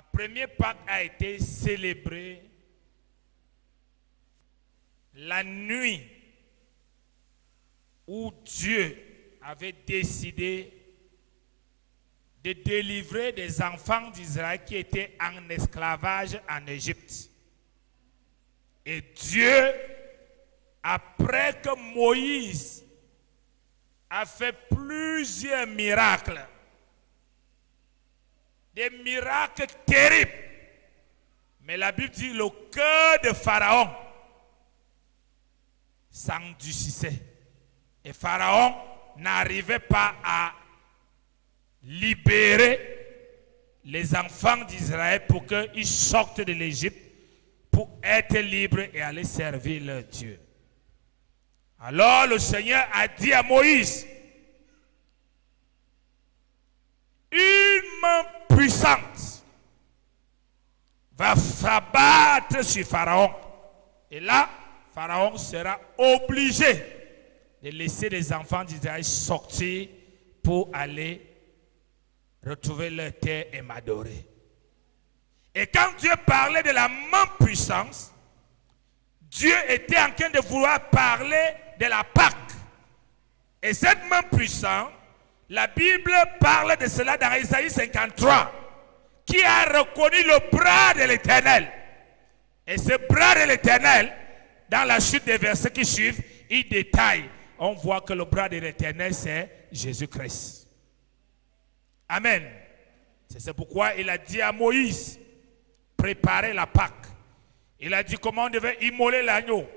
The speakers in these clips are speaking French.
La première Pâque a été célébrée la nuit où Dieu avait décidé de délivrer des enfants d'Israël qui étaient en esclavage en Égypte. Et Dieu, après que Moïse a fait plusieurs miracles, des miracles terribles, mais la Bible dit le cœur de Pharaon s'endurcissait. Et Pharaon n'arrivait pas à libérer les enfants d'Israël pour qu'ils sortent de l'Égypte pour être libres et aller servir leur Dieu. Alors le Seigneur a dit à Moïse, une main puissante va s'abattre sur Pharaon. Et là, Pharaon sera obligé de laisser les enfants d'Israël sortir pour aller retrouver leur terre et m'adorer. Et quand Dieu parlait de la main puissance, Dieu était en train de vouloir parler de la Pâque. Et cette main puissante, la Bible parle de cela dans Isaïe 53, qui a reconnu le bras de l'Éternel. Et ce bras de l'Éternel, dans la suite des versets qui suivent, il détaille. On voit que le bras de l'Éternel, c'est Jésus-Christ. Amen. C'est pourquoi il a dit à Moïse, préparez la Pâque. Il a dit comment on devait immoler l'agneau.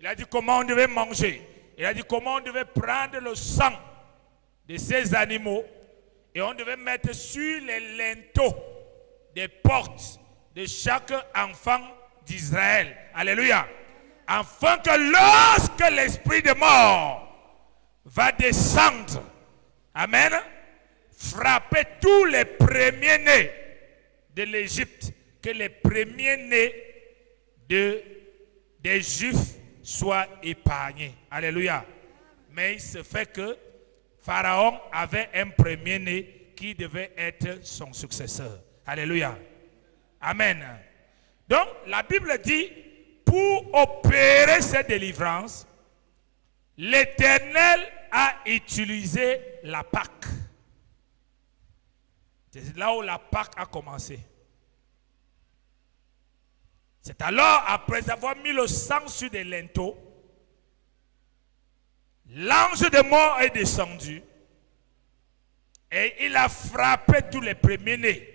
Il a dit comment on devait manger. Il a dit comment on devait prendre le sang de ces animaux et on devait mettre sur les linteaux des portes de chaque enfant d'Israël. Alléluia. Afin que lorsque l'esprit de mort va descendre, amen, frapper tous les premiers-nés de l'Égypte, que les premiers-nés des Juifs soient épargnés. Alléluia. Mais il se fait que Pharaon avait un premier-né qui devait être son successeur. Alléluia. Amen. Donc, la Bible dit, pour opérer cette délivrance, l'Éternel a utilisé la Pâque. C'est là où la Pâque a commencé. C'est alors, après avoir mis le sang sur des linteaux, l'ange de mort est descendu et il a frappé tous les premiers-nés,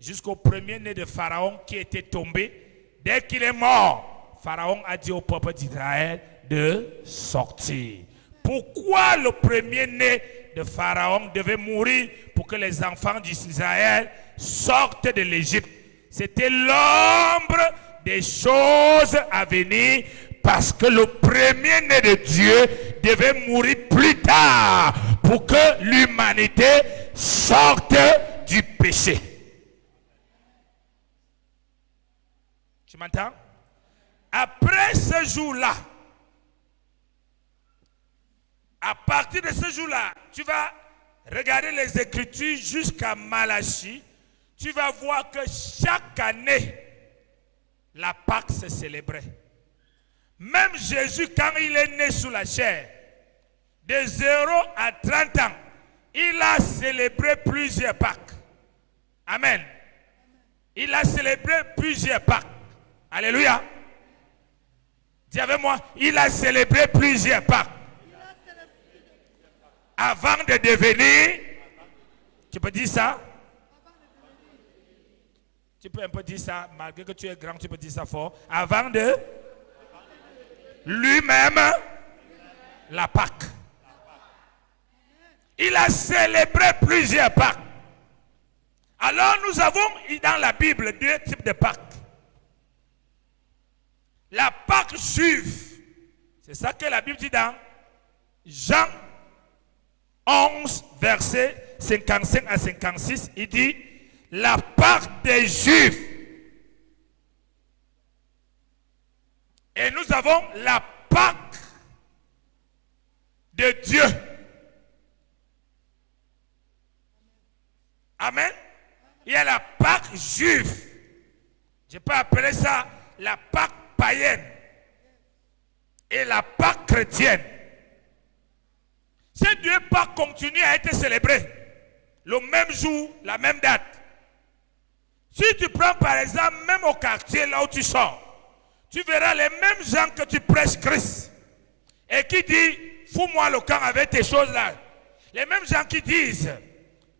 jusqu'au premier-né de Pharaon qui était tombé. Dès qu'il est mort, Pharaon a dit au peuple d'Israël de sortir. Pourquoi le premier-né de Pharaon devait mourir pour que les enfants d'Israël sortent de l'Égypte? C'était l'ombre des choses à venir, parce que le premier-né de Dieu devait mourir plus tard pour que l'humanité sorte du péché. Tu m'entends? Après ce jour-là, à partir de ce jour-là, tu vas regarder les Écritures jusqu'à Malachie, tu vas voir que chaque année, la Pâque se célébrait. Même Jésus, quand il est né sous la chair, de 0 à 30 ans, il a célébré plusieurs Pâques. Amen. Il a célébré plusieurs Pâques. Alléluia. Dis avec moi, il a célébré plusieurs Pâques. Avant de devenir, tu peux dire ça? Tu peux un peu dire ça, malgré que tu es grand, tu peux dire ça fort. Avant de lui-même, la Pâque. Il a célébré plusieurs Pâques. Alors nous avons dans la Bible deux types de Pâques. La Pâque juive, c'est ça que la Bible dit dans Jean 11, versets 55 à 56, il dit la Pâque des Juifs. Et nous avons la Pâque de Dieu. Amen. Il y a la Pâque juive. Je peux appeler ça la Pâque païenne. Et la Pâque chrétienne. Ces deux Pâques continuent à être célébrées. Le même jour, la même date. Si tu prends par exemple, même au quartier là où tu sors, tu verras les mêmes gens que tu prêches Christ. Et qui disent, fous-moi le camp avec tes choses là. Les mêmes gens qui disent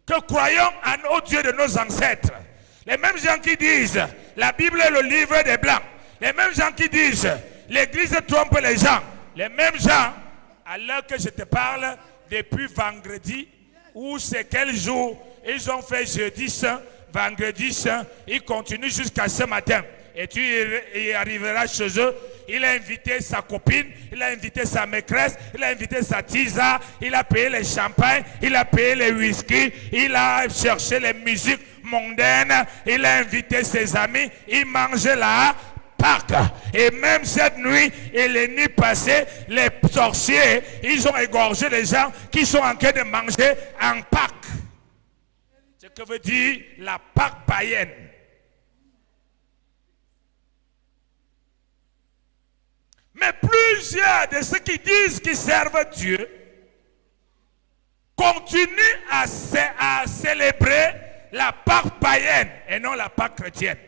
que croyons au Dieu de nos ancêtres. Les mêmes gens qui disent, la Bible est le livre des Blancs. Les mêmes gens qui disent, l'Église trompe les gens. Les mêmes gens, à l'heure que je te parle, depuis vendredi, ou c'est quel jour, ils ont fait jeudi saint, vendredi saint, ils continuent jusqu'à ce matin. Et tu y arriveras chez eux, il a invité sa copine, il a invité sa maîtresse, il a invité sa tisa, il a payé les champagnes, il a payé les whisky, il a cherché les musiques mondaines, il a invité ses amis, il mangeait la Pâques. Et même cette nuit et les nuits passées, les sorciers, ils ont égorgé les gens qui sont en train de manger en Pâques. Ce que veut dire la Pâque païenne. Mais plusieurs de ceux qui disent qu'ils servent Dieu continuent à célébrer la Pâque païenne et non la Pâque chrétienne.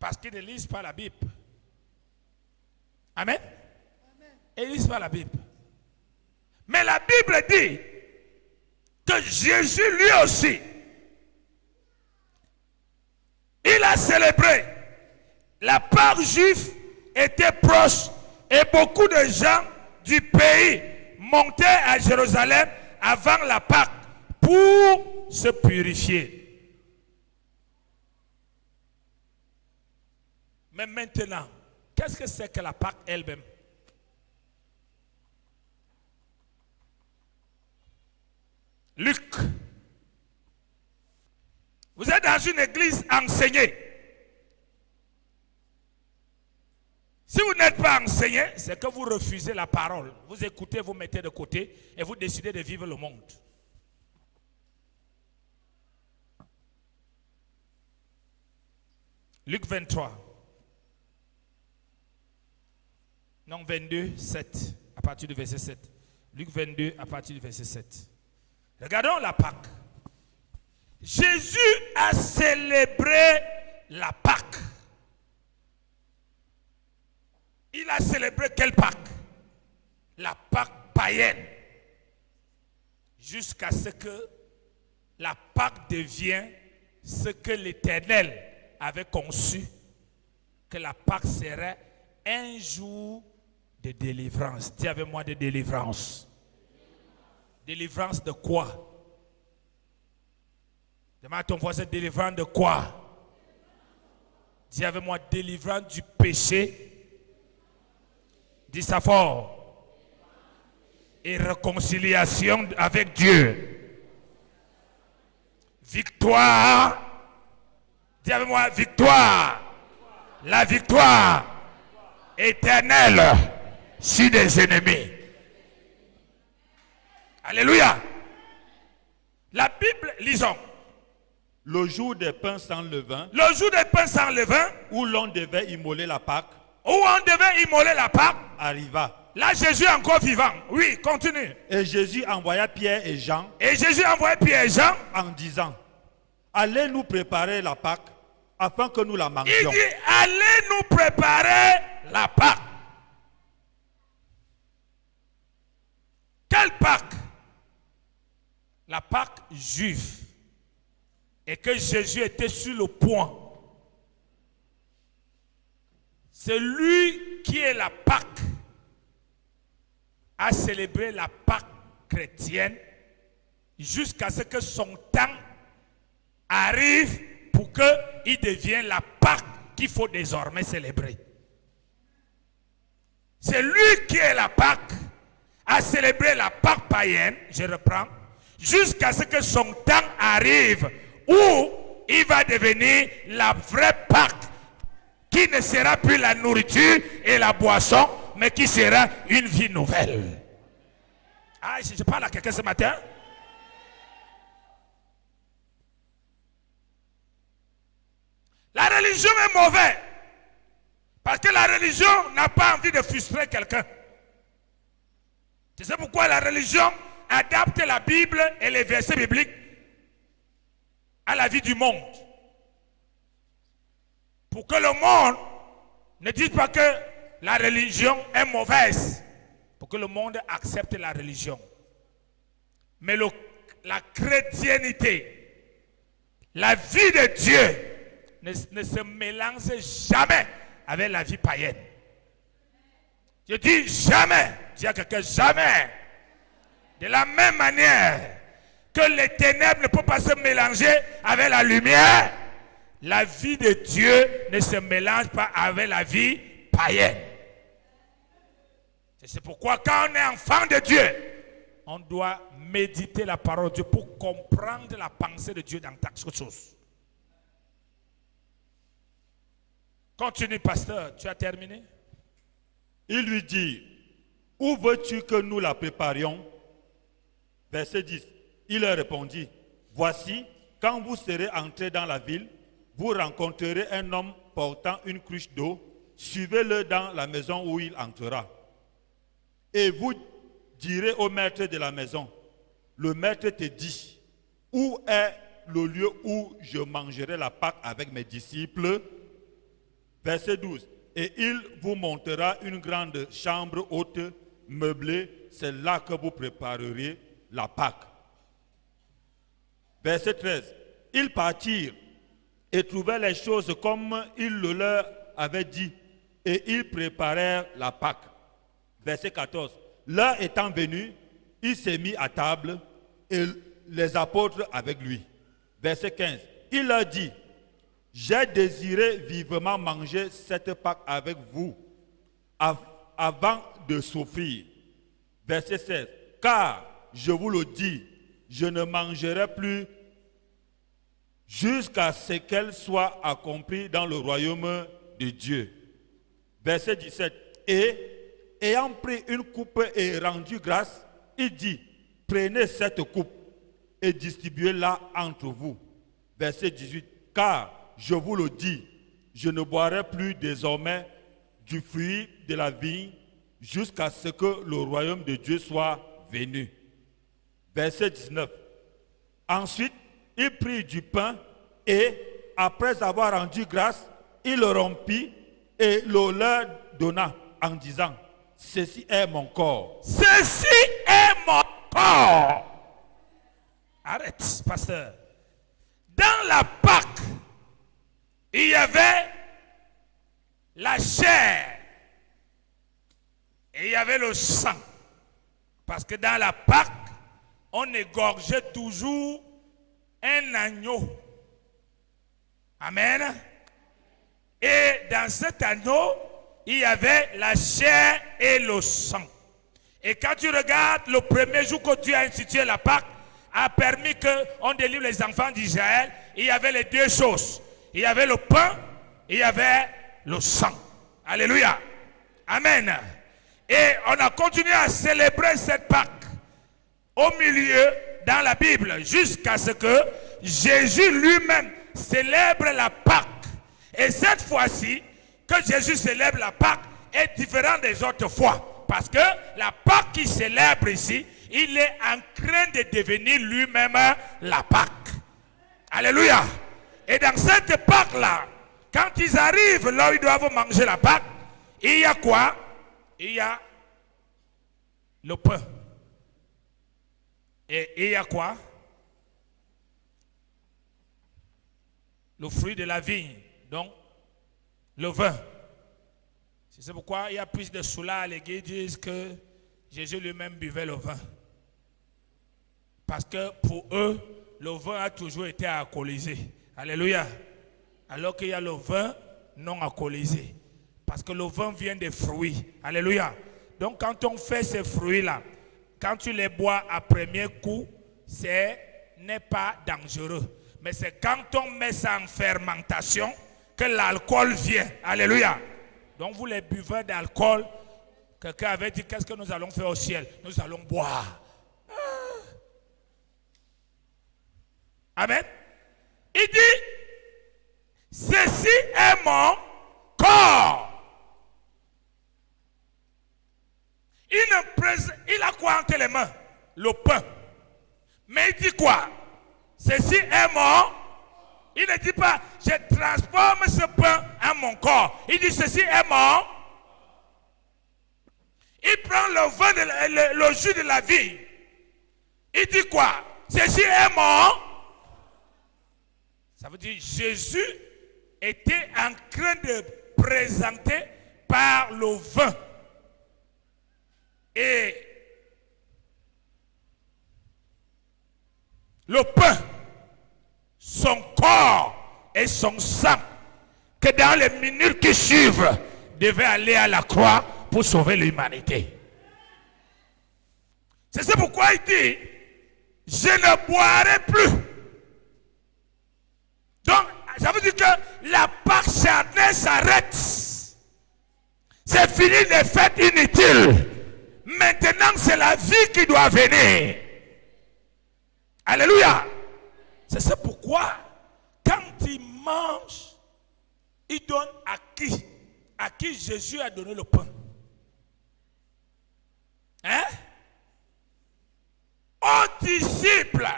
Parce qu'ils ne lisent pas la Bible. Amen. Ils ne lisent pas la Bible. Mais la Bible dit que Jésus lui aussi, il a célébré. La Pâque juive était proche et beaucoup de gens du pays montaient à Jérusalem avant la Pâque pour se purifier. Mais maintenant, qu'est-ce que c'est que la Pâque elle-même? Luc. Vous êtes dans une église enseignée. Si vous n'êtes pas enseigné, c'est que vous refusez la parole. Vous écoutez, vous mettez de côté et vous décidez de vivre le monde. Luc 23. Non, 22, 7, à partir du verset 7. Luc 22, à partir du verset 7. Regardons la Pâque. Jésus a célébré la Pâque. Il a célébré quelle Pâque? La Pâque païenne. Jusqu'à ce que la Pâque devienne ce que l'Éternel avait conçu, que la Pâque serait un jour de délivrance. Dis avec moi de délivrance. Délivrance de quoi? Demande à ton voisin, délivrance de quoi? Dis avec moi, délivrance du péché. Dis ça fort. Et réconciliation avec Dieu. Victoire. Dis avec moi, victoire. La victoire éternelle sur des ennemis. Alléluia. La Bible, lisons. Le jour des pains sans levain. Le jour des pains sans levain. Où l'on devait immoler la Pâque. Où on devait immoler la Pâque. Arriva. Là, Jésus est encore vivant. Oui, continue. Et Jésus envoya Pierre et Jean. Et Jésus envoya Pierre et Jean. En disant, allez nous préparer la Pâque afin que nous la mangions. Il dit, allez nous préparer la Pâque. Quelle Pâque? La Pâque juive. Et que Jésus était sur le point. C'est lui qui est la Pâque. A célébré la Pâque chrétienne jusqu'à ce que son temps arrive pour qu'il devienne la Pâque qu'il faut désormais célébrer. C'est lui qui est la Pâque, a célébré la Pâque païenne, je reprends, jusqu'à ce que son temps arrive où il va devenir la vraie Pâque qui ne sera plus la nourriture et la boisson, mais qui sera une vie nouvelle. Ah, je parle à quelqu'un ce matin. La religion est mauvaise. Parce que la religion n'a pas envie de frustrer quelqu'un. C'est pourquoi la religion adapte la Bible et les versets bibliques à la vie du monde. Pour que le monde ne dise pas que la religion est mauvaise. Pour que le monde accepte la religion. Mais la chrétienté, la vie de Dieu ne se mélange jamais avec la vie païenne. Je dis jamais. Dis à quelqu'un jamais. De la même manière que les ténèbres ne peuvent pas se mélanger avec la lumière, la vie de Dieu ne se mélange pas avec la vie païenne. C'est pourquoi quand on est enfant de Dieu, on doit méditer la parole de Dieu pour comprendre la pensée de Dieu dans chaque chose. Continue, pasteur, tu as terminé? Il lui dit, où veux-tu que nous la préparions? Verset 10. Il leur répondit, voici, quand vous serez entrés dans la ville, vous rencontrerez un homme portant une cruche d'eau, suivez-le dans la maison où il entrera. Et vous direz au maître de la maison, le maître te dit, où est le lieu où je mangerai la Pâque avec mes disciples? Verset 12. Et il vous montrera une grande chambre haute, meublée, c'est là que vous préparerez la Pâque. Verset 13. Ils partirent et trouvèrent les choses comme il le leur avait dit, et ils préparèrent la Pâque. Verset 14. L'heure étant venue, il s'est mis à table et les apôtres avec lui. Verset 15. Il leur dit, j'ai désiré vivement manger cette Pâque avec vous avant de souffrir. Verset 16. Car, je vous le dis, je ne mangerai plus jusqu'à ce qu'elle soit accomplie dans le royaume de Dieu. Verset 17. Et, ayant pris une coupe et rendu grâce, il dit, prenez cette coupe et distribuez-la entre vous. Verset 18. Car, je vous le dis, je ne boirai plus désormais du fruit de la vigne jusqu'à ce que le royaume de Dieu soit venu. Verset 19. Ensuite, il prit du pain et, après avoir rendu grâce, il le rompit et le leur donna en disant, ceci est mon corps. Ceci est mon corps. Arrête, pasteur. Dans la Pâque, il y avait la chair et il y avait le sang. Parce que dans la Pâque, on égorgeait toujours un agneau. Amen. Et dans cet agneau, il y avait la chair et le sang. Et quand tu regardes le premier jour que Dieu a institué la Pâque, a permis qu'on délivre les enfants d'Israël, il y avait les deux choses. Il y avait le pain, il y avait le sang. Alléluia. Amen. Et on a continué à célébrer cette Pâque au milieu dans la Bible jusqu'à ce que Jésus lui-même célèbre la Pâque. Et cette fois-ci, que Jésus célèbre la Pâque est différent des autres fois. Parce que la Pâque qu'il célèbre ici, il est en train de devenir lui-même la Pâque. Alléluia. Et dans cette Pâque-là, quand ils arrivent là où ils doivent manger la Pâque, il y a quoi? Il y a le pain. Et il y a quoi? Le fruit de la vigne. Donc, le vin. C'est pourquoi il y a plus de ceux-là qui disent que Jésus lui-même buvait le vin. Parce que pour eux, le vin a toujours été alcoolisé. Alléluia. Alors qu'il y a le vin non alcoolisé. Parce que le vin vient des fruits. Alléluia. Donc quand on fait ces fruits-là, quand tu les bois à premier coup, ce n'est pas dangereux. Mais c'est quand on met ça en fermentation que l'alcool vient. Alléluia. Donc vous les buveurs d'alcool, quelqu'un avait dit, qu'est-ce que nous allons faire au ciel? Nous allons boire. Amen. Il dit, ceci mon corps. Il a quoi entre les mains? Le pain. Mais il dit quoi? Ceci est mon. Il ne dit pas, je transforme ce pain en mon corps. Il dit, ceci est mon. Il prend le vin, le jus de la vie. Il dit quoi? Ceci est mon. Ça veut dire, Jésus était en train de présenter par le vin. Et le pain, son corps et son sang, que dans les minutes qui suivent, devait aller à la croix pour sauver l'humanité. C'est pourquoi il dit, je ne boirai plus. Donc, ça veut dire que la Pâque charnelle s'arrête. C'est fini les fêtes inutiles. Maintenant, c'est la vie qui doit venir. Alléluia. C'est ça pourquoi, quand il mange, il donne à qui Jésus a donné le pain. Hein? Aux disciples.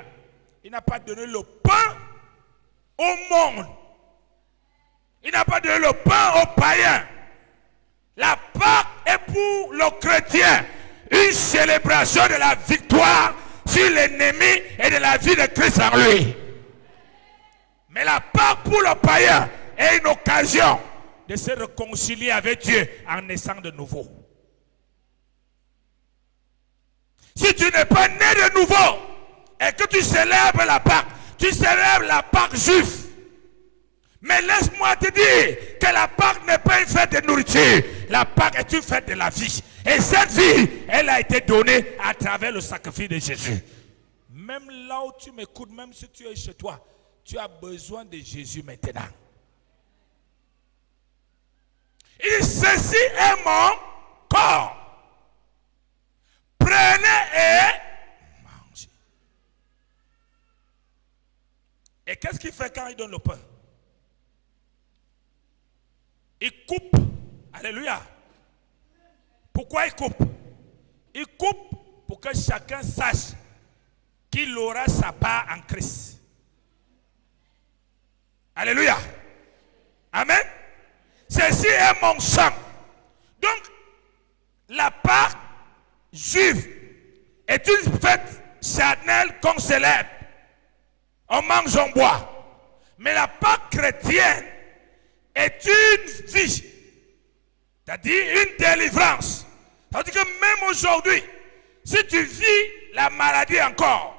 Il n'a pas donné le pain au monde. Il n'a pas donné le pain aux païens. La Pâque est pour le chrétien une célébration de la victoire sur l'ennemi et de la vie de Christ en lui. Mais la Pâque pour le païen est une occasion de se réconcilier avec Dieu en naissant de nouveau. Si tu n'es pas né de nouveau et que tu célèbres la Pâque, tu célèbres la Pâque juive. Mais laisse-moi te dire que la Pâque n'est pas une fête de nourriture. La Pâque est une fête de la vie. Et cette vie, elle a été donnée à travers le sacrifice de Jésus. Même là où tu m'écoutes, même si tu es chez toi, tu as besoin de Jésus maintenant. Et ceci est mon corps. Prenez et mangez. Et qu'est-ce qu'il fait quand il donne le pain? Il coupe. Alléluia. Pourquoi il coupe? Il coupe pour que chacun sache qu'il aura sa part en Christ. Alléluia. Amen. Ceci est mon sang. Donc, la Pâque juive est une fête charnelle qu'on célèbre. On mange, on boit. Mais la Pâque chrétienne est une vie, c'est-à-dire une délivrance. Ça veut dire que même aujourd'hui, si tu vis la maladie encore,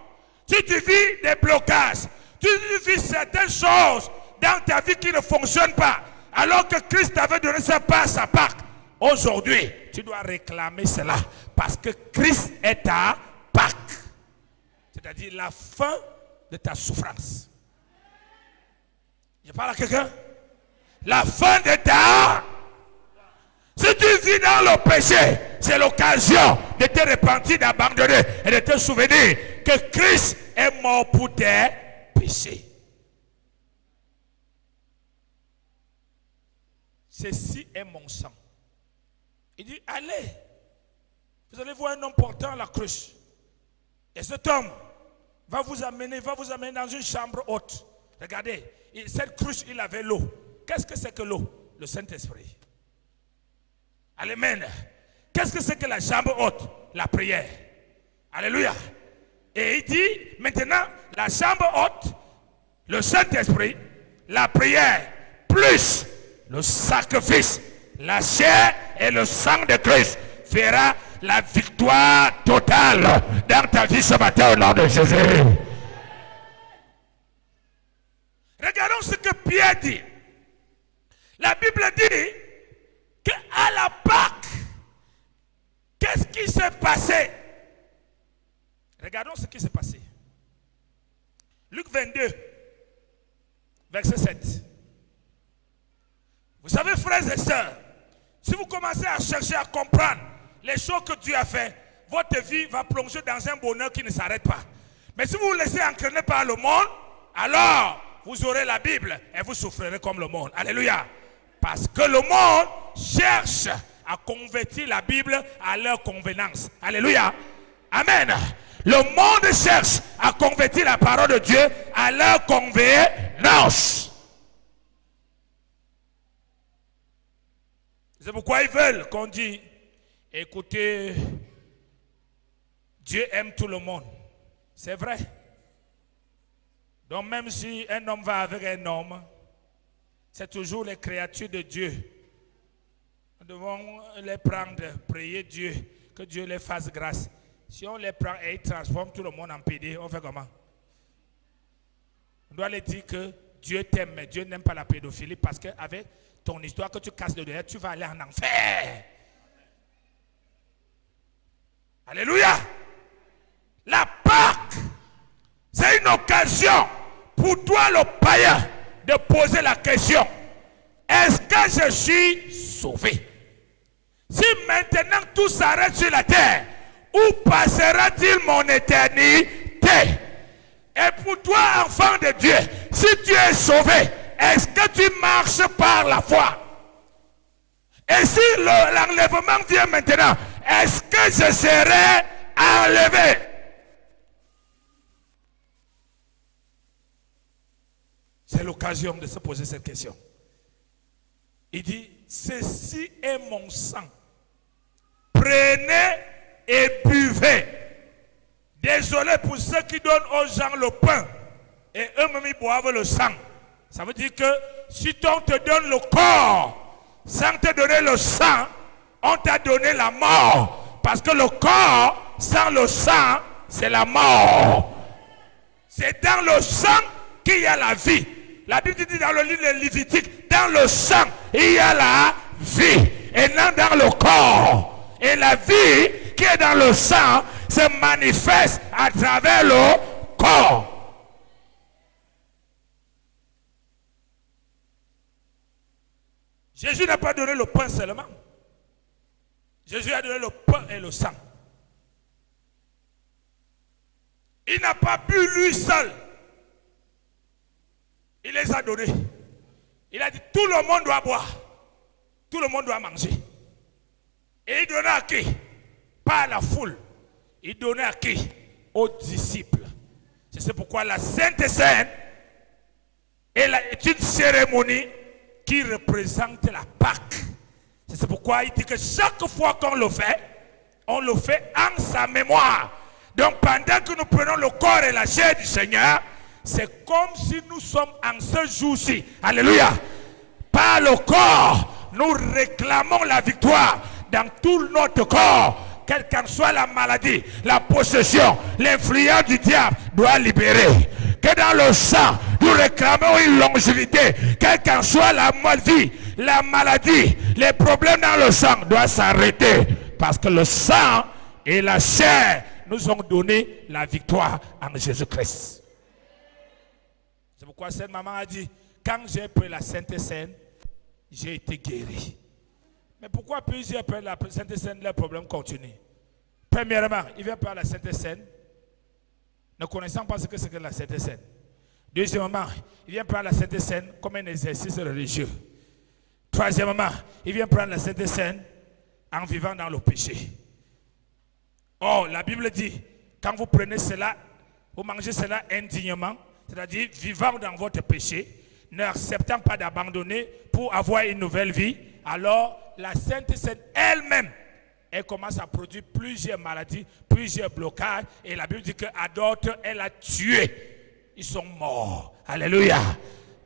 si tu vis des blocages, si tu vis certaines choses dans ta vie qui ne fonctionnent pas, alors que Christ t'avait donné sa part, sa Pâque, aujourd'hui, tu dois réclamer cela parce que Christ est ta Pâque, c'est-à-dire la fin de ta souffrance. Je parle à quelqu'un? La fin de ta... Si tu vis dans le péché, c'est l'occasion de te repentir, d'abandonner et de te souvenir que Christ est mort pour tes péchés. Ceci est mon sang. Il dit, allez, vous allez voir un homme portant la cruche. Et cet homme va vous amener dans une chambre haute. Regardez, cette cruche, il avait l'eau. Qu'est-ce que c'est que l'eau? Le Saint-Esprit. Amen. Qu'est-ce que c'est que la chambre haute? La prière. Alléluia. Et il dit, maintenant, la chambre haute, le Saint-Esprit, la prière, plus le sacrifice, la chair et le sang de Christ fera la victoire totale dans ta vie ce matin au nom de Jésus. Regardons ce que Pierre dit. La Bible dit qu'à la Pâque, qu'est-ce qui s'est passé? Regardons ce qui s'est passé. Luc 22, verset 7. Vous savez, frères et sœurs, si vous commencez à chercher à comprendre les choses que Dieu a fait, votre vie va plonger dans un bonheur qui ne s'arrête pas. Mais si vous vous laissez entraîner par le monde, alors vous aurez la Bible et vous souffrirez comme le monde. Alléluia. Parce que le monde cherche à convertir la Bible à leur convenance. Alléluia. Amen. Le monde cherche à convertir la parole de Dieu à leur convenance. C'est pourquoi ils veulent qu'on dise, écoutez, Dieu aime tout le monde. C'est vrai. Donc même si un homme va avec un homme, c'est toujours les créatures de Dieu. Nous devons les prendre, prier Dieu, que Dieu les fasse grâce. Si on les prend et ils transforment tout le monde en PD, on fait comment? On doit leur dire que Dieu t'aime, mais Dieu n'aime pas la pédophilie parce qu'avec ton histoire que tu casses de derrière, tu vas aller en enfer. Alléluia. La Pâque, c'est une occasion pour toi le païen de poser la question, est-ce que je suis sauvé? Si maintenant tout s'arrête sur la terre, où passera-t-il mon éternité? Et pour toi, enfant de Dieu, si tu es sauvé, est-ce que tu marches par la foi? Et si l'enlèvement vient maintenant, est-ce que je serai enlevé? C'est l'occasion de se poser cette question. Il dit, ceci est mon sang. Prenez et buvez. Désolé pour ceux qui donnent aux gens le pain et eux-mêmes ils boivent le sang. Ça veut dire que si on te donne le corps sans te donner le sang, on t'a donné la mort. Parce que le corps sans le sang, c'est la mort. C'est dans le sang qu'il y a la vie. La Bible dit dans le livre de Lévitique, dans le sang, il y a la vie. Et non dans le corps. Et la vie qui est dans le sang se manifeste à travers le corps. Jésus n'a pas donné le pain seulement. Jésus a donné le pain et le sang. Il n'a pas bu lui seul. Il les a donnés. Il a dit tout le monde doit boire. Tout le monde doit manger. Et il donnait à qui? Pas à la foule. Il donnait à qui? Aux disciples. C'est pourquoi la Sainte Seine est une cérémonie qui représente la Pâque. C'est pourquoi il dit que chaque fois qu'on le fait en sa mémoire. Donc pendant que nous prenons le corps et la chair du Seigneur, c'est comme si nous sommes en ce jour-ci. Alléluia. Par le corps, nous réclamons la victoire dans tout notre corps. Quelle qu'en soit la maladie, la possession, l'influence du diable doit libérer. Que dans le sang, nous réclamons une longévité. Quelle qu'en soit la maladie, les problèmes dans le sang doivent s'arrêter. Parce que le sang et la chair nous ont donné la victoire en Jésus-Christ. C'est pourquoi cette maman a dit, quand j'ai pris la Sainte Seine, j'ai été guéri. Mais pourquoi plusieurs prennent la Sainte Seine, leur problème continue? Premièrement, ils viennent par la Sainte Seine, ne connaissant pas ce que c'est que la Sainte Seine. Deuxièmement, ils viennent prendre la Sainte Seine comme un exercice religieux. Troisièmement, ils viennent prendre la Sainte Seine en vivant dans le péché. Or, la Bible dit, quand vous prenez cela, vous mangez cela indignement, c'est-à-dire vivant dans votre péché, n'acceptant pas d'abandonner pour avoir une nouvelle vie, alors la Sainte Seine elle-même, elle commence à produire plusieurs maladies, plusieurs blocages, et la Bible dit qu'à d'autres, elle a tué. Ils sont morts. Alléluia.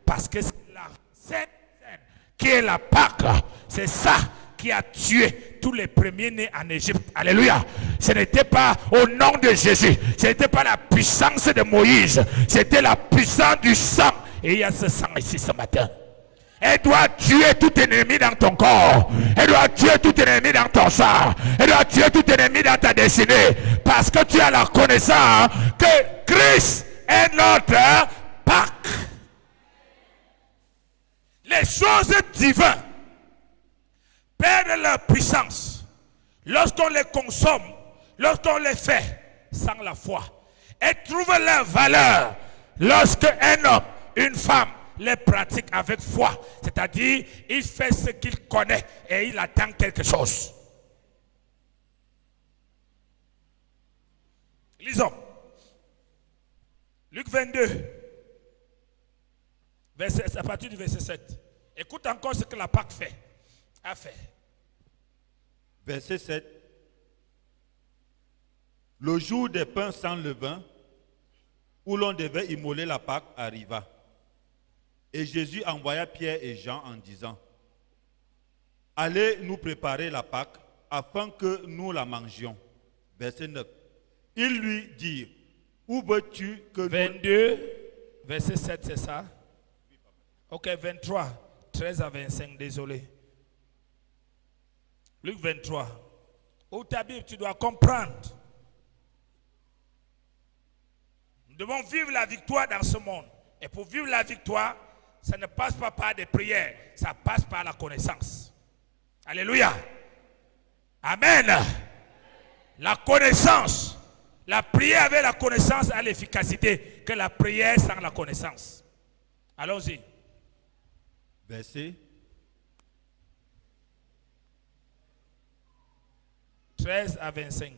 Parce que c'est la Sainte Seine qui est la Pâque. C'est ça qui a tué tous les premiers-nés en Égypte. Alléluia. Ce n'était pas au nom de Jésus. Ce n'était pas la puissance de Moïse. C'était la puissance du sang. Et il y a ce sang ici ce matin. Elle doit tuer tout ennemi dans ton corps. Elle doit tuer tout ennemi dans ton sang. Elle doit tuer tout ennemi dans ta destinée. Parce que tu as la connaissance que Christ est notre Pâque. Les choses divines perdent leur puissance lorsqu'on les consomme, lorsqu'on les fait sans la foi. Elles trouvent leur valeur lorsque un homme, une femme les pratiques avec foi. C'est-à-dire, il fait ce qu'il connaît et il attend quelque chose. Lisons. Luc 22, à partir du verset 7. Écoute encore ce que la Pâque a fait. Verset 7. Le jour des pains sans levain, où l'on devait immoler la Pâque, arriva. Et Jésus envoya Pierre et Jean en disant, allez nous préparer la Pâque, afin que nous la mangions. Verset 9. Ils lui dirent, où veux-tu que 22, verset 7, c'est ça? Ok, 23, 13 à 25, désolé. Luc 23. Où ta Bible, tu dois comprendre. Nous devons vivre la victoire dans ce monde. Et pour vivre la victoire, ça ne passe pas par des prières, ça passe par la connaissance. Alléluia. Amen. La connaissance. La prière avec la connaissance a l'efficacité que la prière sans la connaissance. Allons-y. Verset 13 à 25.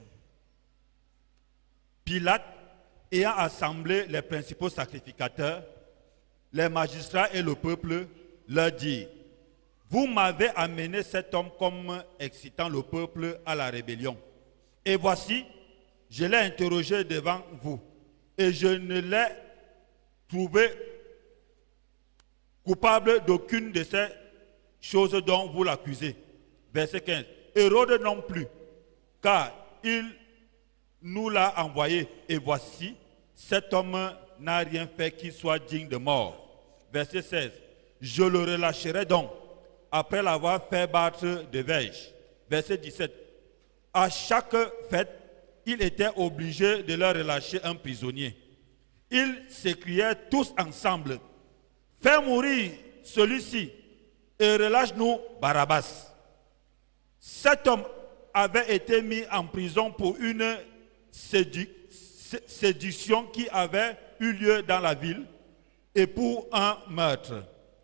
Pilate, ayant assemblé les principaux sacrificateurs, les magistrats et le peuple, leur dit, vous m'avez amené cet homme comme excitant le peuple à la rébellion. Et voici, je l'ai interrogé devant vous, et je ne l'ai trouvé coupable d'aucune de ces choses dont vous l'accusez. Verset 15. Hérode non plus, car il nous l'a envoyé, et voici, cet homme n'a rien fait qui soit digne de mort. Verset 16. Je le relâcherai donc, après l'avoir fait battre de verges. Verset 17. À chaque fête, il était obligé de leur relâcher un prisonnier. Ils s'écriaient tous ensemble, fais mourir celui-ci et relâche-nous Barabbas. Cet homme avait été mis en prison pour une séduction qui avait eu lieu dans la ville et pour un meurtre.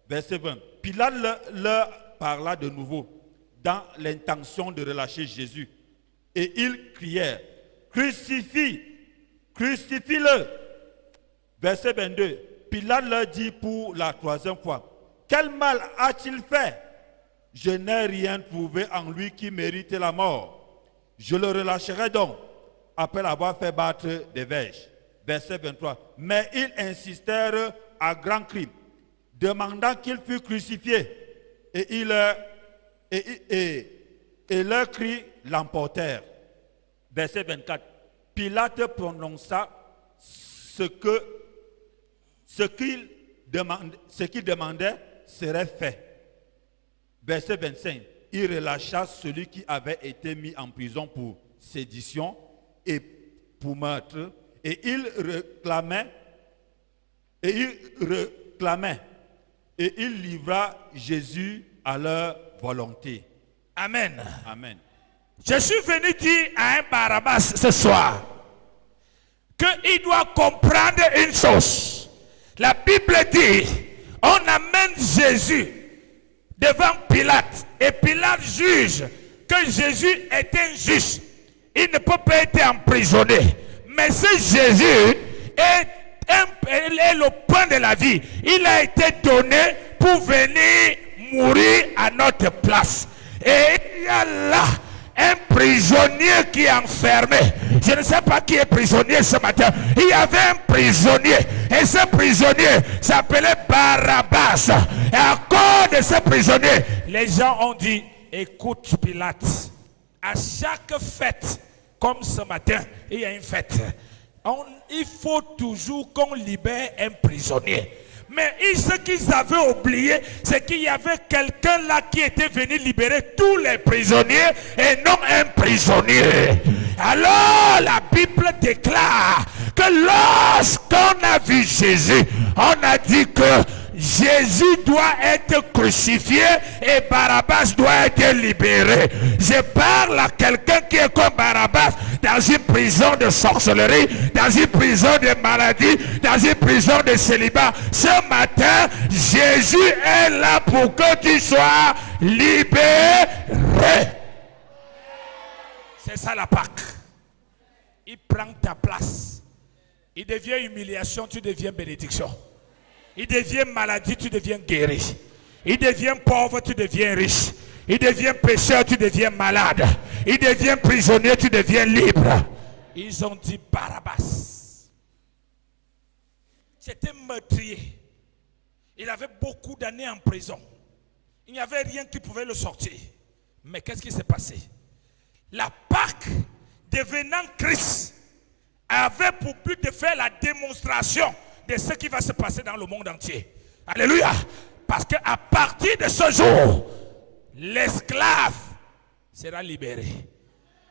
Verset 20. Pilate leur parla de nouveau dans l'intention de relâcher Jésus. Et ils crièrent, crucifie, crucifie-le. Verset 22. Pilate leur dit pour la troisième fois, quel mal a-t-il fait? Je n'ai rien trouvé en lui qui mérite la mort. Je le relâcherai donc, après l'avoir fait battre des verges. Verset 23. Mais ils insistèrent à grands cris, demandant qu'il fût crucifié. Et leurs cris l'emportèrent. Verset 24. Pilate prononça ce qu'il demandait serait fait. Verset 25. Il relâcha celui qui avait été mis en prison pour sédition et pour meurtre, et il réclamait, et il livra Jésus à leur volonté. Amen. Amen. Je suis venu dire à un Barabbas ce soir qu'il doit comprendre une chose. La Bible dit, on amène Jésus devant Pilate et Pilate juge que Jésus est injuste. Il ne peut pas être emprisonné. Mais ce Jésus est le pain de la vie. Il a été donné pour venir mourir à notre place. Et il y a là un prisonnier qui est enfermé. Je ne sais pas qui est prisonnier ce matin. Il y avait un prisonnier. Et ce prisonnier s'appelait Barabbas. Et à cause de ce prisonnier, les gens ont dit, écoute Pilate, à chaque fête, comme ce matin, il y a une fête. Il faut toujours qu'on libère un prisonnier. Mais ce qu'ils avaient oublié, c'est qu'il y avait quelqu'un là qui était venu libérer tous les prisonniers et non un prisonnier. Alors la Bible déclare que lorsqu'on a vu Jésus, on a dit que Jésus doit être crucifié et Barabbas doit être libéré. Je parle à quelqu'un qui est comme Barabbas dans une prison de sorcellerie, dans une prison de maladie, dans une prison de célibat. Ce matin, Jésus est là pour que tu sois libéré. C'est ça la Pâque. Il prend ta place. Il devient humiliation, tu deviens bénédiction. Il devient maladie, tu deviens guéri. Il devient pauvre, tu deviens riche. Il devient pécheur, tu deviens malade. Il devient prisonnier, tu deviens libre. Ils ont dit Barabbas. C'était meurtrier. Il avait beaucoup d'années en prison. Il n'y avait rien qui pouvait le sortir. Mais qu'est-ce qui s'est passé? La Pâque, devenant Christ, avait pour but de faire la démonstration de ce qui va se passer dans le monde entier. Alléluia. Parce qu'à partir de ce jour, l'esclave sera libéré.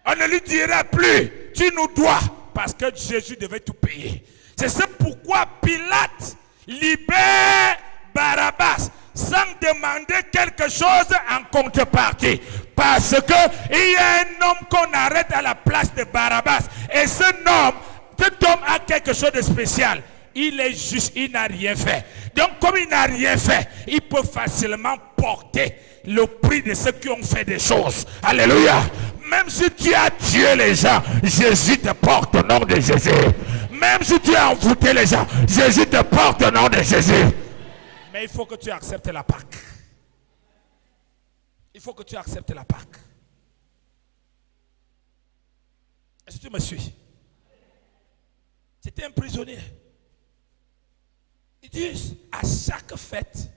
On ne lui dira plus, tu nous dois, parce que Jésus devait tout payer. C'est pourquoi Pilate libère Barabbas sans demander quelque chose en contrepartie. Parce qu'il y a un homme qu'on arrête à la place de Barabbas. Et cet homme a quelque chose de spécial. Il est juste, il n'a rien fait. Donc comme il n'a rien fait, il peut facilement porter le prix de ceux qui ont fait des choses. Alléluia. Même si tu as tué les gens, Jésus te porte au nom de Jésus. Même si tu as envoûté les gens, Jésus te porte au nom de Jésus. Mais il faut que tu acceptes la Pâque. Il faut que tu acceptes la Pâque. Est-ce que tu me suis? C'était un prisonnier. Ils disent, à chaque fête,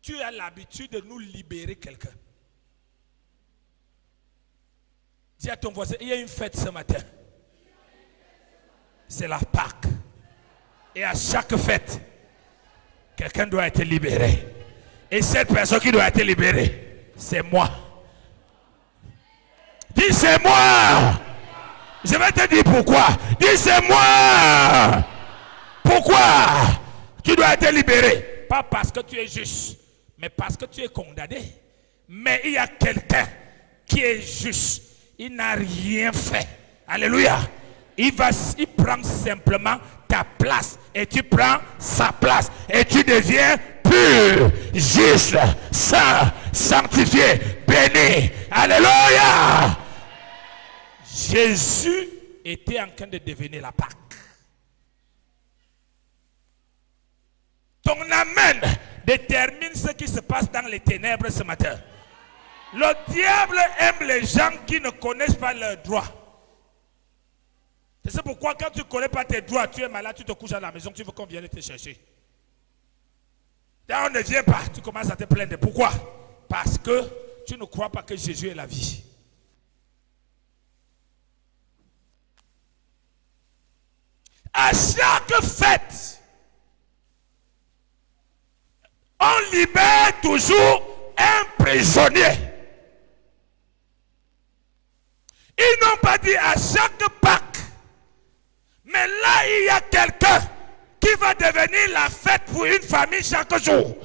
tu as l'habitude de nous libérer quelqu'un. Dis à ton voisin, il y a une fête ce matin. C'est la Pâque. Et à chaque fête, quelqu'un doit être libéré. Et cette personne qui doit être libérée, c'est moi. Dis, c'est moi. Je vais te dire pourquoi. Dis, c'est moi. Pourquoi tu dois être libéré? Pas parce que tu es juste, mais parce que tu es condamné. Mais il y a quelqu'un qui est juste. Il n'a rien fait. Alléluia. Il prend simplement ta place. Et tu prends sa place. Et tu deviens pur, juste, saint, sanctifié, béni. Alléluia. Jésus était en train de devenir la Pâque. Ton amen détermine ce qui se passe dans les ténèbres ce matin. Le diable aime les gens qui ne connaissent pas leurs droits. C'est pourquoi quand tu ne connais pas tes droits, tu es malade, tu te couches à la maison, tu veux qu'on vienne te chercher. Quand on ne vient pas, tu commences à te plaindre. Pourquoi? Parce que tu ne crois pas que Jésus est la vie. À chaque fête, on libère toujours un prisonnier. Ils n'ont pas dit à chaque Pâque. Mais là, il y a quelqu'un qui va devenir la fête pour une famille chaque jour.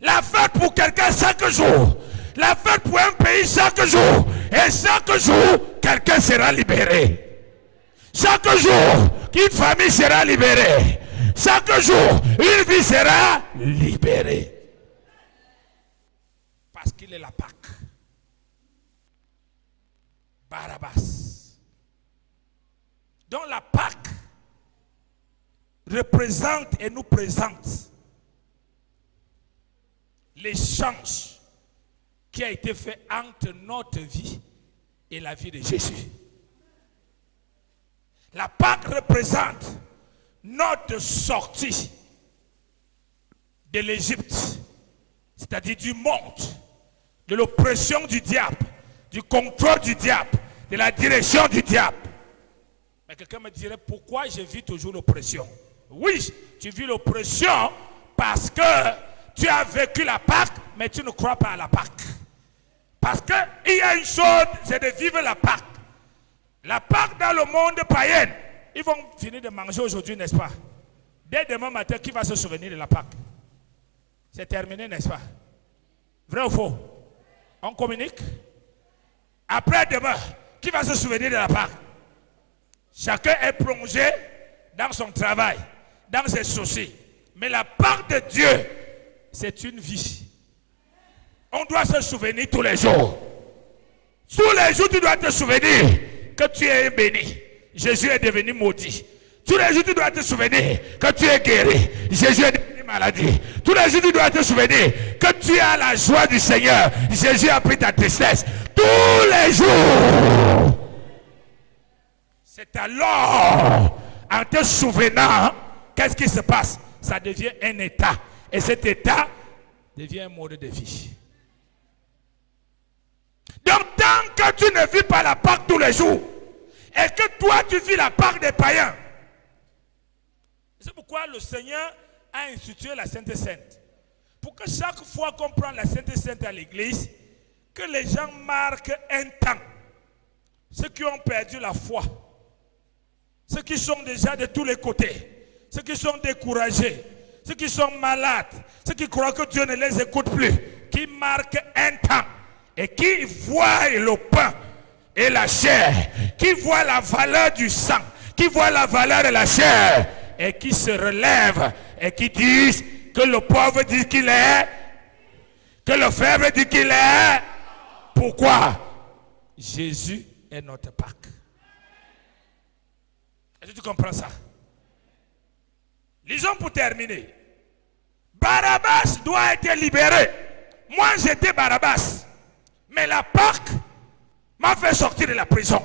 La fête pour quelqu'un chaque jour. La fête pour un pays chaque jour. Et chaque jour, quelqu'un sera libéré. Chaque jour, une famille sera libérée. Chaque jour, une vie sera libérée. Parce qu'il est la Pâque. Barabbas. Donc la Pâque représente et nous présente l'échange qui a été fait entre notre vie et la vie de Jésus. La Pâque représente notre sortie de l'Égypte, c'est-à-dire du monde, de l'oppression du diable, du contrôle du diable, de la direction du diable. Mais quelqu'un me dirait, pourquoi je vis toujours l'oppression? Oui, tu vis l'oppression parce que tu as vécu la Pâque, mais tu ne crois pas à la Pâque. Parce qu'il y a une chose, c'est de vivre la Pâque. La Pâque dans le monde païen, ils vont finir de manger aujourd'hui, n'est-ce pas? Dès demain matin, qui va se souvenir de la Pâque? C'est terminé, n'est-ce pas? Vrai ou faux? On communique? Après demain, qui va se souvenir de la Pâque? Chacun est plongé dans son travail, dans ses soucis. Mais la Pâque de Dieu, c'est une vie. On doit se souvenir tous les jours. Tous les jours, tu dois te souvenir que tu es béni. Jésus est devenu maudit. Tous les jours, tu dois te souvenir que tu es guéri. Jésus est devenu maladie. Tous les jours, tu dois te souvenir que tu as la joie du Seigneur. Jésus a pris ta tristesse. Tous les jours. C'est alors, en te souvenant, qu'est-ce qui se passe? Ça devient un état. Et cet état devient un mode de vie. Donc, tant que tu ne vis pas la Pâque tous les jours, et que toi, tu vis la Pâque des païens, c'est pourquoi le Seigneur a institué la Sainte Sainte. Pour que chaque fois qu'on prend la Sainte Sainte à l'église, que les gens marquent un temps. Ceux qui ont perdu la foi, ceux qui sont déjà de tous les côtés, ceux qui sont découragés, ceux qui sont malades, ceux qui croient que Dieu ne les écoute plus, qui marquent un temps et qui voient le pain et la chair, qui voient la valeur du sang, qui voient la valeur de la chair, et qui se relèvent et qui disent que le pauvre dit qu'il est, que le faible dit qu'il est. Pourquoi? Jésus est notre Pâque. Est-ce que tu comprends ça? Lisons pour terminer. Barabbas doit être libéré. Moi j'étais Barabbas, mais la Pâque m'a fait sortir de la prison.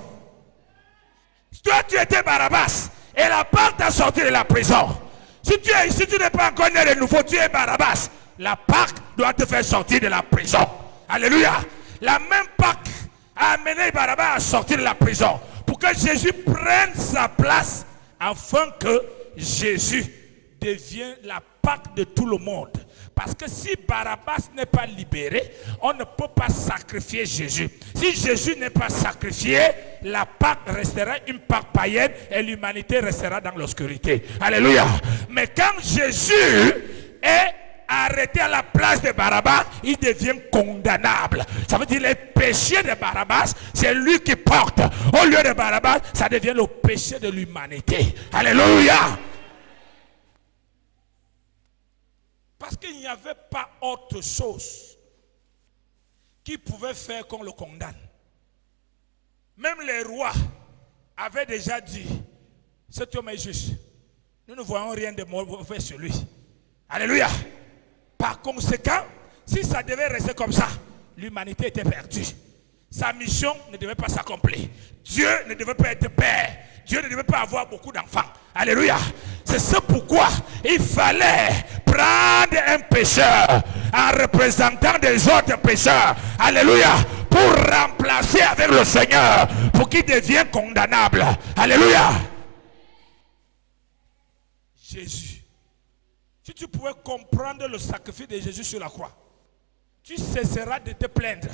Toi tu étais Barabbas et la Pâque t'a sorti de la prison. Si tu es ici, tu n'es pas encore né de nouveau, tu es Barabbas. La Pâque doit te faire sortir de la prison. Alléluia. La même Pâque a amené Barabbas à sortir de la prison pour que Jésus prenne sa place afin que Jésus devienne la Pâque de tout le monde. Parce que si Barabbas n'est pas libéré, on ne peut pas sacrifier Jésus. Si Jésus n'est pas sacrifié, la Pâque restera une Pâque païenne et l'humanité restera dans l'obscurité. Alléluia. Mais quand Jésus est arrêté à la place de Barabbas, il devient condamnable. Ça veut dire les péchés de Barabbas, c'est lui qui porte. Au lieu de Barabbas, ça devient le péché de l'humanité. Alléluia. Parce qu'il n'y avait pas autre chose qui pouvait faire qu'on le condamne. Même les rois avaient déjà dit, cet homme est juste. Nous ne voyons rien de mauvais sur lui. Alléluia. Par conséquent, si ça devait rester comme ça, l'humanité était perdue. Sa mission ne devait pas s'accomplir. Dieu ne devait pas être père. Dieu ne devait pas avoir beaucoup d'enfants. Alléluia. C'est ce pourquoi il fallait prendre un pécheur en représentant des autres pécheurs. Alléluia. Pour remplacer avec le Seigneur, pour qu'il devienne condamnable. Alléluia. Jésus. Si tu pouvais comprendre le sacrifice de Jésus sur la croix, tu cesseras de te plaindre.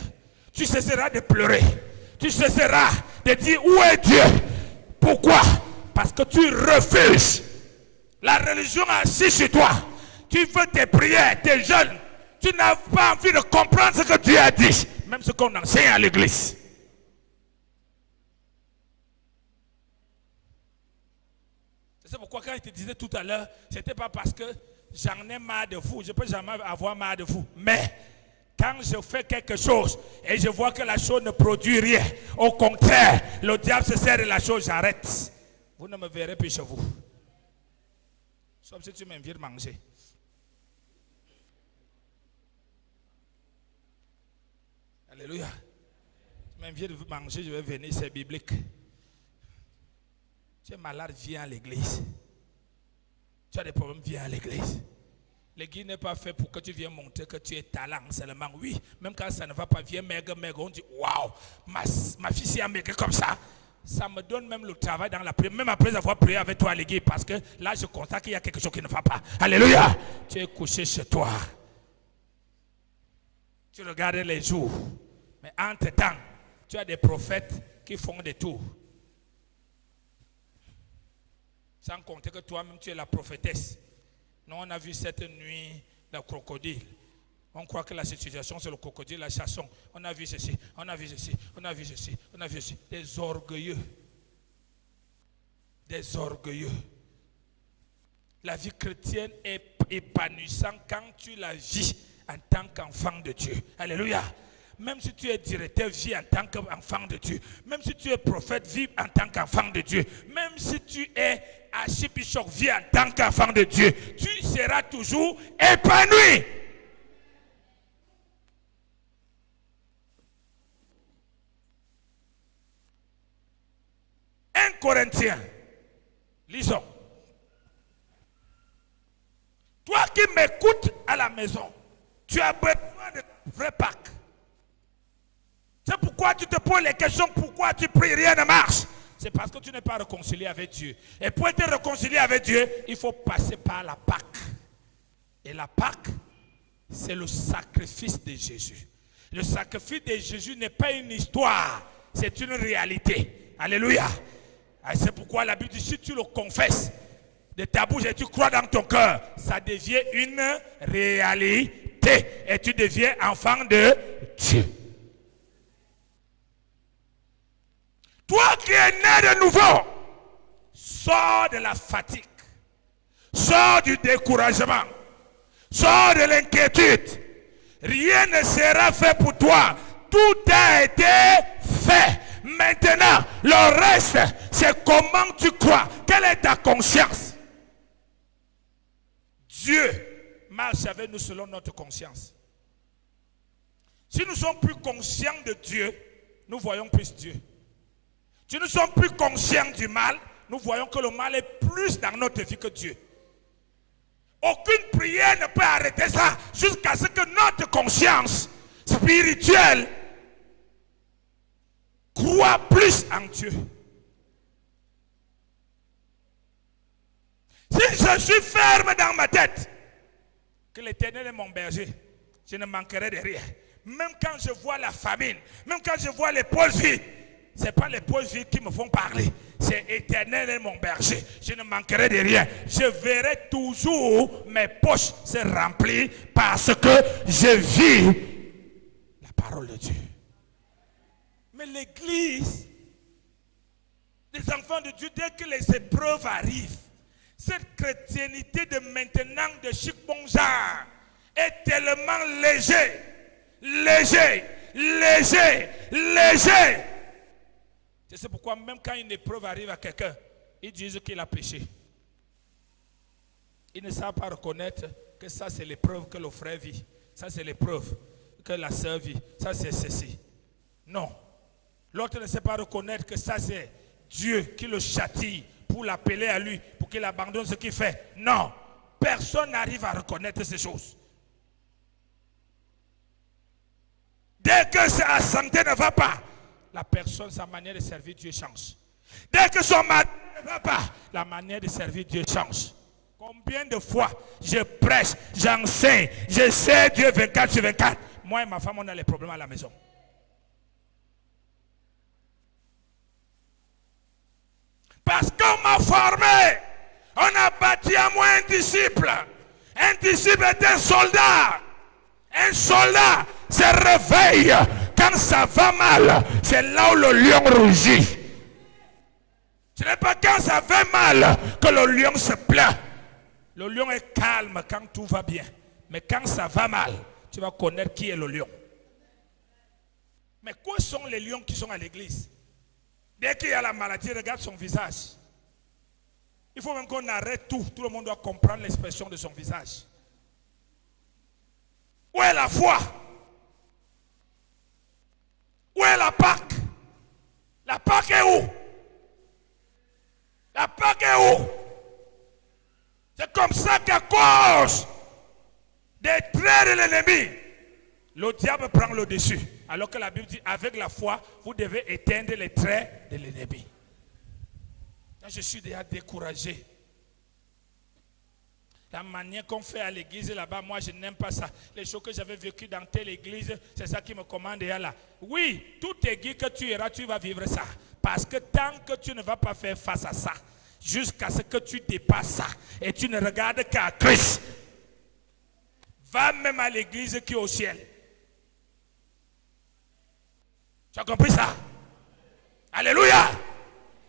Tu cesseras de pleurer. Tu cesseras de dire où est Dieu. Pourquoi? Parce que tu refuses. La religion assise sur toi. Tu veux tes prières, tes jeûnes. Tu n'as pas envie de comprendre ce que Dieu a dit. Même ce qu'on enseigne à l'église. C'est pourquoi quand il te disait tout à l'heure, ce n'était pas parce que j'en ai marre de vous. Je ne peux jamais avoir marre de vous. Mais quand je fais quelque chose et je vois que la chose ne produit rien, au contraire, le diable se sert de la chose, j'arrête. Vous ne me verrez plus chez vous. Sauf si tu m'invites à manger. Alléluia. Tu m'invites à manger, je vais venir, c'est biblique. Tu es malade, viens à l'église. Tu as des problèmes, viens à l'église. L'église n'est pas faite pour que tu viennes montrer que tu es talent seulement. Oui, même quand ça ne va pas, viens maigre. On dit, waouh, ma fille s'est maigre comme ça. Ça me donne même le travail dans la prière, même après avoir prié avec toi à l'église, parce que là, je constate qu'il y a quelque chose qui ne va pas. Alléluia. Tu es couché chez toi. Tu regardes les jours. Mais entre-temps, tu as des prophètes qui font des tours. Sans compter que toi-même, tu es la prophétesse. Nous, on a vu cette nuit le crocodile. On croit que la situation c'est le crocodile, la chasson. On a vu ceci, on a vu ceci, on a vu ceci, on a vu ceci. Des orgueilleux. Des orgueilleux. La vie chrétienne est épanouissante quand tu la vis en tant qu'enfant de Dieu. Alléluia. Même si tu es directeur, vis en tant qu'enfant de Dieu. Même si tu es prophète, vis en tant qu'enfant de Dieu. Même si tu es archibishop, vis en tant qu'enfant de Dieu. Tu seras toujours épanoui. 1 Corinthiens, lisons. Toi qui m'écoutes à la maison, tu as besoin de vrai Pâques. C'est pourquoi tu te poses les questions, pourquoi tu pries, rien ne marche. C'est parce que tu n'es pas réconcilié avec Dieu. Et pour être réconcilié avec Dieu, il faut passer par la Pâque. Et la Pâque, c'est le sacrifice de Jésus. Le sacrifice de Jésus n'est pas une histoire, c'est une réalité. Alléluia. Et c'est pourquoi la Bible dit, si tu le confesses de ta bouche et tu crois dans ton cœur, ça devient une réalité. Et tu deviens enfant de Dieu. Toi qui es né de nouveau, sors de la fatigue, sors du découragement, sors de l'inquiétude. Rien ne sera fait pour toi. Tout a été fait. Maintenant, le reste, c'est comment tu crois. Quelle est ta conscience? Dieu marche avec nous selon notre conscience. Si nous sommes plus conscients de Dieu, nous voyons plus Dieu. Si nous sommes plus conscients du mal, nous voyons que le mal est plus dans notre vie que Dieu. Aucune prière ne peut arrêter ça jusqu'à ce que notre conscience spirituelle croit plus en Dieu. Si je suis ferme dans ma tête que l'Éternel est mon berger, je ne manquerai de rien. Même quand je vois la famine, même quand je vois les poches vides, ce n'est pas les poches vides qui me font parler. C'est l'Éternel est mon berger. Je ne manquerai de rien. Je verrai toujours mes poches se remplir parce que je vis la parole de Dieu. Mais l'Église, les enfants de Dieu, dès que les épreuves arrivent, cette chrétiennité de maintenant, de chic bon genre, est tellement léger, léger, léger, léger. C'est pourquoi même quand une épreuve arrive à quelqu'un, ils disent qu'il a péché. Ils ne savent pas reconnaître que ça c'est l'épreuve que le frère vit. Ça c'est l'épreuve que la sœur vit. Ça c'est ceci. Non. L'autre ne sait pas reconnaître que ça c'est Dieu qui le châtie pour l'appeler à lui, pour qu'il abandonne ce qu'il fait. Non. Personne n'arrive à reconnaître ces choses. Dès que sa santé ne va pas, la personne, sa manière de servir Dieu change. Dès que son mari ne va pas, la manière de servir Dieu change. Combien de fois je prêche, j'enseigne, je sais Dieu 24 sur 24. Moi et ma femme, on a les problèmes à la maison. Parce qu'on m'a formé, on a bâti à moi un disciple. Un disciple est un soldat. Un soldat se réveille quand ça va mal. C'est là où le lion rugit. Ce n'est pas quand ça va mal que le lion se plaint. Le lion est calme quand tout va bien. Mais quand ça va mal, tu vas connaître qui est le lion. Mais quoi sont les lions qui sont à l'église? Dès qu'il y a la maladie, regarde son visage. Il faut même qu'on arrête tout. Tout le monde doit comprendre l'expression de son visage. Où est la foi? Où est la Pâque? La Pâque est où? La Pâque est où? C'est comme ça qu'à cause des traits de l'ennemi, le diable prend le dessus. Alors que la Bible dit, avec la foi, vous devez éteindre les traits de l'ennemi. Là, je suis déjà découragé. La manière qu'on fait à l'église là-bas, moi je n'aime pas ça. Les choses que j'avais vécues dans telle église, c'est ça qui me commande là. Oui, toute église que tu iras, tu vas vivre ça. Parce que tant que tu ne vas pas faire face à ça, jusqu'à ce que tu dépasses ça, et tu ne regardes qu'à Christ, Va même à l'église qui est au ciel. Tu as compris ça? Alléluia!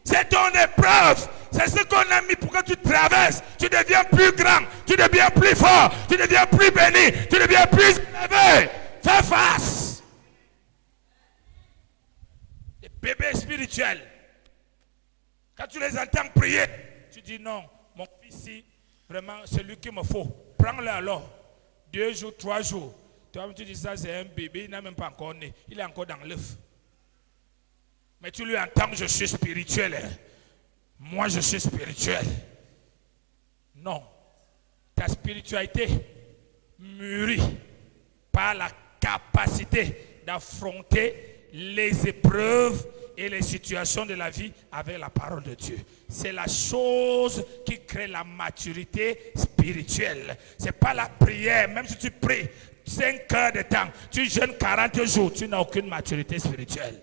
C'est ton épreuve. C'est ce qu'on a mis pour que tu traverses. Tu deviens plus grand. Tu deviens plus fort. Tu deviens plus béni. Tu deviens plus élevé. Fais face. Les bébés spirituels. Quand tu les entends prier, tu dis non, mon fils, vraiment, c'est lui qu'il me faut. Prends-le alors. 2 jours, 3 jours. Toi, tu dis ça, c'est un bébé, il n'a même pas encore né. Il est encore dans l'œuf. Mais tu lui entends, je suis spirituel. Hein. Moi, je suis spirituel. Non. Ta spiritualité mûrit par la capacité d'affronter les épreuves et les situations de la vie avec la parole de Dieu. C'est la chose qui crée la maturité spirituelle. Ce n'est pas la prière. Même si tu pries 5 heures de temps, tu jeûnes 40 jours, tu n'as aucune maturité spirituelle.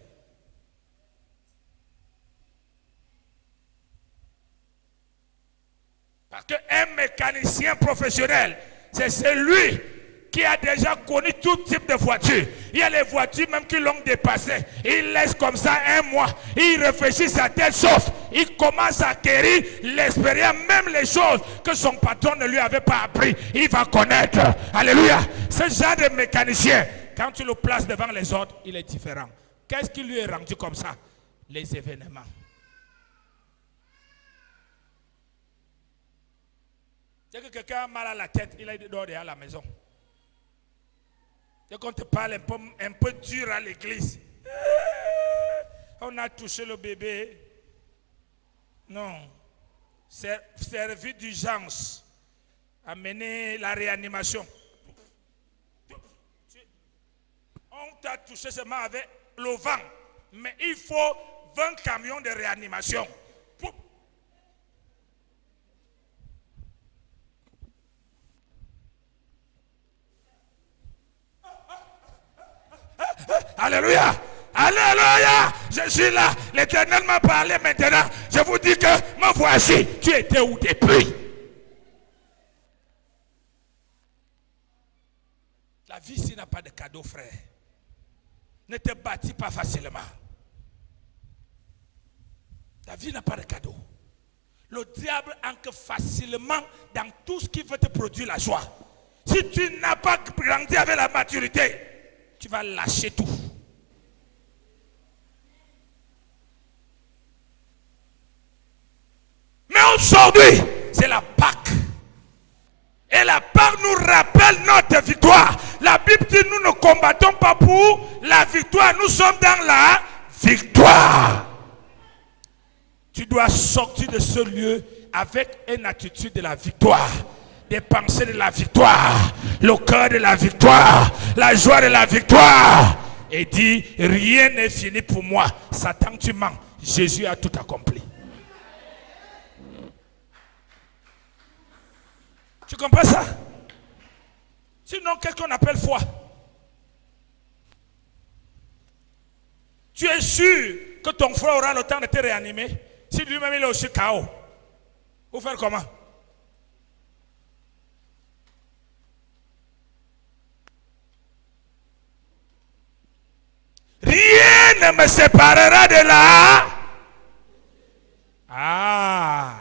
Parce qu'un mécanicien professionnel, c'est celui qui a déjà connu tout type de voitures. Il y a les voitures même qui l'ont dépassé. Il laisse comme ça 1 mois. Il réfléchit à telle chose. Il commence à acquérir l'expérience. Même les choses que son patron ne lui avait pas appris, il va connaître. Alléluia. Ce genre de mécanicien, quand tu le places devant les autres, il est différent. Qu'est-ce qui lui est rendu comme ça? Les événements. Dès que quelqu'un a mal à la tête, il est dehors à la maison. Dès qu'on te parle un peu dur à l'église, on a touché le bébé. Non. Service d'urgence. Amener la réanimation. On t'a touché seulement avec le vent. Mais il faut 20 camions de réanimation. Alléluia. Alléluia. Je suis là. L'Éternel m'a parlé maintenant. Je vous dis que me voici. Tu étais où depuis? La vie ici n'a pas de cadeau, frère. Ne te bâtis pas facilement. La vie n'a pas de cadeau. Le diable entre facilement dans tout ce qui veut te produire la joie. Si tu n'as pas grandi avec la maturité, tu vas lâcher tout. Mais aujourd'hui, c'est la Pâque. Et la Pâque nous rappelle notre victoire. La Bible dit nous ne combattons pas pour la victoire. Nous sommes dans la victoire. Tu dois sortir de ce lieu avec une attitude de la victoire. Des pensées de la victoire. Le cœur de la victoire. La joie de la victoire. Et dit, rien n'est fini pour moi. Satan, tu mens. Jésus a tout accompli. Tu comprends ça? Sinon, qu'est-ce qu'on appelle foi? Tu es sûr que ton frère aura le temps de te réanimer? Si lui-même il est aussi KO, vous faire comment? Rien ne me séparera de là. Ah,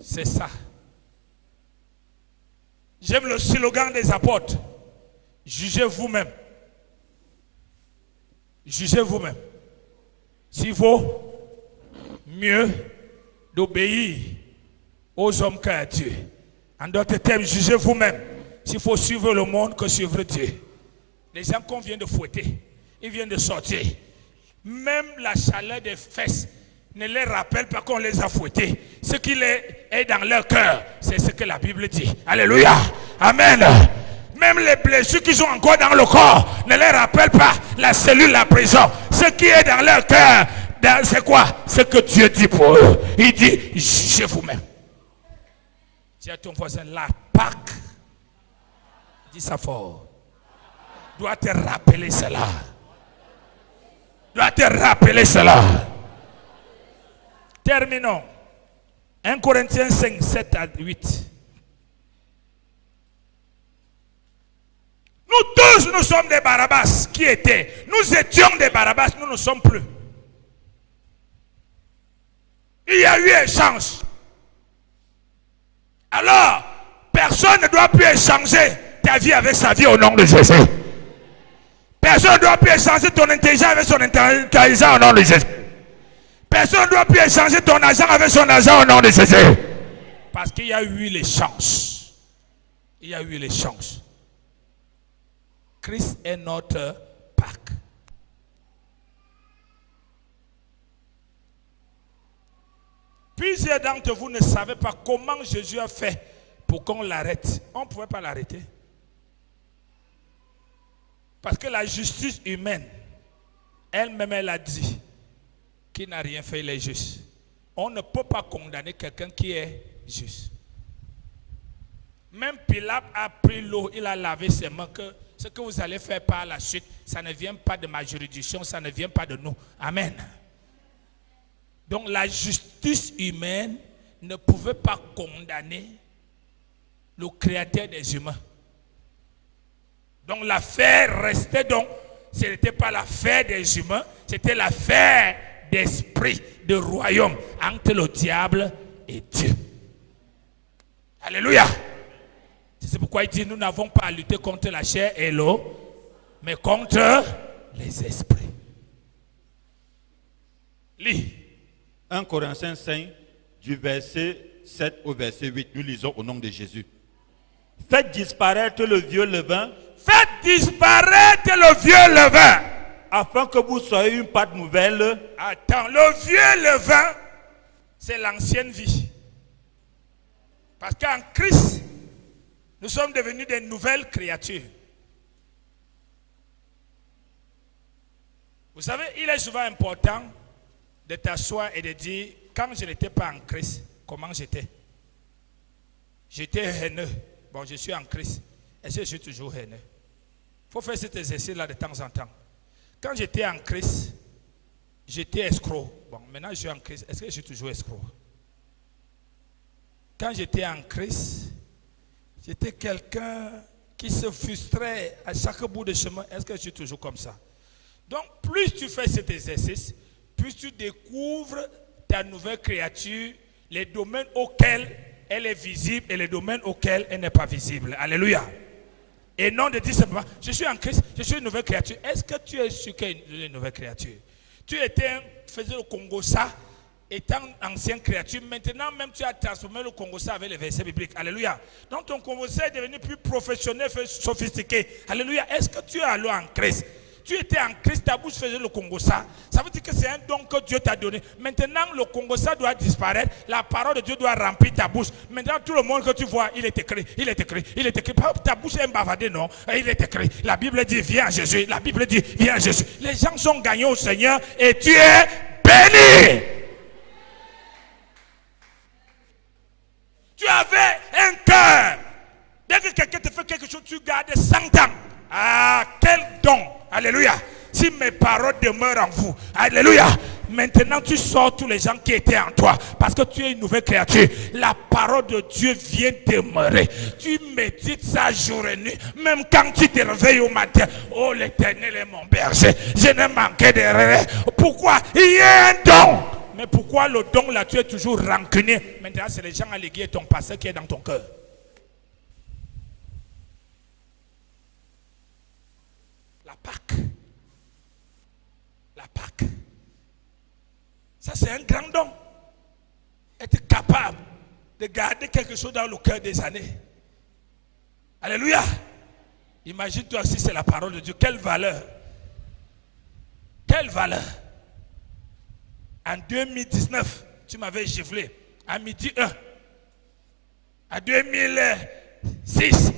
c'est ça. J'aime le slogan des apôtres. Jugez vous-même. Jugez vous-même. S'il vaut mieux d'obéir aux hommes qu'à Dieu. En d'autres termes, jugez vous-même. S'il faut suivre le monde que suivre Dieu. Les gens qu'on vient de fouetter, ils viennent de sortir. Même la chaleur des fesses ne les rappelle pas qu'on les a fouettés. Ce qui est dans leur cœur, c'est ce que la Bible dit. Alléluia. Amen. Même les blessures qu'ils ont encore dans le corps ne les rappellent pas la cellule, la prison. Ce qui est dans leur cœur, c'est quoi? Ce que Dieu dit pour eux. Il dit, jugez vous-même. Dis à ton voisin, la Pâque, dis ça fort, doit te rappeler cela. Doit te rappeler cela. Terminons. 1 Corinthiens 5, 7 à 8. Nous tous, nous sommes des Barabbas qui étaient. Nous étions des Barabbas, nous ne sommes plus. Il y a eu échange. Alors, personne ne doit plus échanger ta vie avec sa vie au nom de Jésus. Personne ne doit plus échanger ton intelligence avec son intelligence au nom de Jésus. Personne ne doit plus échanger ton argent avec son argent au nom de Jésus. Parce qu'il y a eu l'échange. Il y a eu l'échange. Christ est notre Pâques. Plusieurs d'entre vous ne savez pas comment Jésus a fait pour qu'on l'arrête. On ne pouvait pas l'arrêter. Parce que la justice humaine, elle-même, elle a dit qu'il n'a rien fait, il est juste. On ne peut pas condamner quelqu'un qui est juste. Même Pilate a pris l'eau, il a lavé ses mains, que ce que vous allez faire par la suite, ça ne vient pas de ma juridiction, ça ne vient pas de nous. Amen. Donc la justice humaine ne pouvait pas condamner le créateur des humains. Donc l'affaire restait donc, ce n'était pas l'affaire des humains, c'était l'affaire d'esprit, de royaume, entre le diable et Dieu. Alléluia. C'est pourquoi il dit, nous n'avons pas à lutter contre la chair et l'eau, mais contre les esprits. Lis. 1 Corinthiens 5, du verset 7 au verset 8, nous lisons au nom de Jésus. Faites disparaître le vieux levain. Faites disparaître le vieux levain. Afin que vous soyez une pâte nouvelle. Attends, le vieux levain, c'est l'ancienne vie. Parce qu'en Christ, nous sommes devenus des nouvelles créatures. Vous savez, il est souvent important de t'asseoir et de dire, quand je n'étais pas en Christ, comment j'étais? J'étais haineux. Bon, je suis en Christ. Est-ce que je suis toujours haineux? Il faut faire cet exercice-là de temps en temps. Quand j'étais en Christ, j'étais escroc. Bon, maintenant je suis en Christ. Est-ce que je suis toujours escroc? Quand j'étais en Christ, j'étais quelqu'un qui se frustrait à chaque bout de chemin. Est-ce que je suis toujours comme ça? Donc, plus tu fais cet exercice, plus tu découvres ta nouvelle créature, les domaines auxquels elle est visible et les domaines auxquels elle n'est pas visible. Alléluia. Et non de dire simplement, je suis en Christ, je suis une nouvelle créature. Est-ce que tu es sûr qu'elle est une nouvelle créature? Tu faisais le Congo-ça, étant ancienne créature. Maintenant, même tu as transformé le Congo-ça avec les versets bibliques. Alléluia. Donc ton Congo-ça est devenu plus professionnel, sophistiqué. Alléluia. Est-ce que tu es alors en Christ? Tu étais en Christ, ta bouche faisait le Congo-ça. Ça veut dire que c'est un don que Dieu t'a donné. Maintenant, le Congo-ça doit disparaître. La parole de Dieu doit remplir ta bouche. Maintenant, tout le monde que tu vois, il est écrit, il est écrit, il est écrit. Ta bouche est bavardée, non? Il est écrit. La Bible dit, viens Jésus. La Bible dit, viens Jésus. Les gens sont gagnés au Seigneur et tu es béni. Tu avais un cœur. Dès que quelqu'un te fait quelque chose, tu gardes 100 ans. Ah, quel don! Alléluia. Si mes paroles demeurent en vous, alléluia. Maintenant tu sors tous les gens qui étaient en toi, parce que tu es une nouvelle créature. La parole de Dieu vient demeurer. Tu médites ça jour et nuit, même quand tu te réveilles au matin. Oh, l'Éternel est mon berger, je n'ai manqué de rien. Pourquoi? Il y a un don. Mais pourquoi le don là, tu es toujours rancunier? Maintenant c'est les gens allégués, ton passé qui est dans ton cœur. La Pâque. La Pâque. Ça, c'est un grand don. Être capable de garder quelque chose dans le cœur des années. Alléluia. Imagine-toi si c'est la parole de Dieu. Quelle valeur. Quelle valeur. En 2019, tu m'avais giflé. À midi 1. À 2006.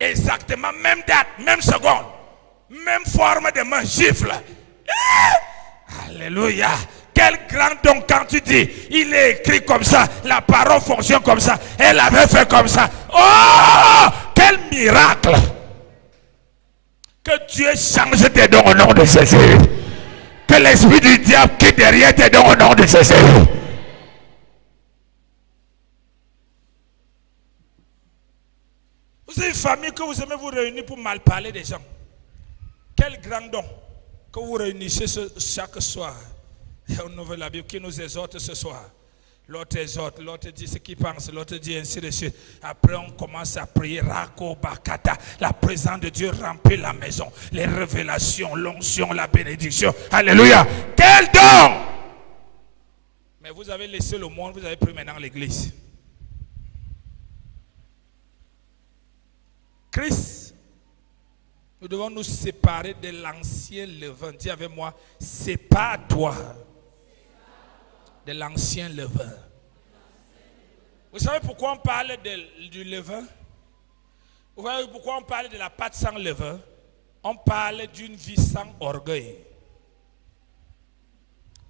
Exactement, même date, même seconde. Même forme de main, gifle. Alléluia. Quel grand don quand tu dis, il est écrit comme ça, la parole fonctionne comme ça, elle avait fait comme ça. Oh, quel miracle. Que Dieu change tes dons au nom de Jésus. Que l'esprit du diable quitte derrière tes dons au nom de Jésus. Vous Vous avez une famille que vous aimez vous réunir pour mal parler des gens. Quel grand don que vous réunissez chaque soir. Et on ouvre la Bible qui nous exhorte ce soir. L'autre exhorte, l'autre dit ce qu'il pense, l'autre dit ainsi de suite. Après on commence à prier. Rako Bakata. La présence de Dieu remplit la maison. Les révélations, l'onction, la bénédiction. Alléluia. Quel don! Mais vous avez laissé le monde, vous avez pris maintenant l'église. Christ, nous devons nous séparer de l'ancien levain. Dis avec moi, sépare-toi de l'ancien levain. Vous savez pourquoi on parle du levain? Vous savez pourquoi on parle de la pâte sans levain? On parle d'une vie sans orgueil.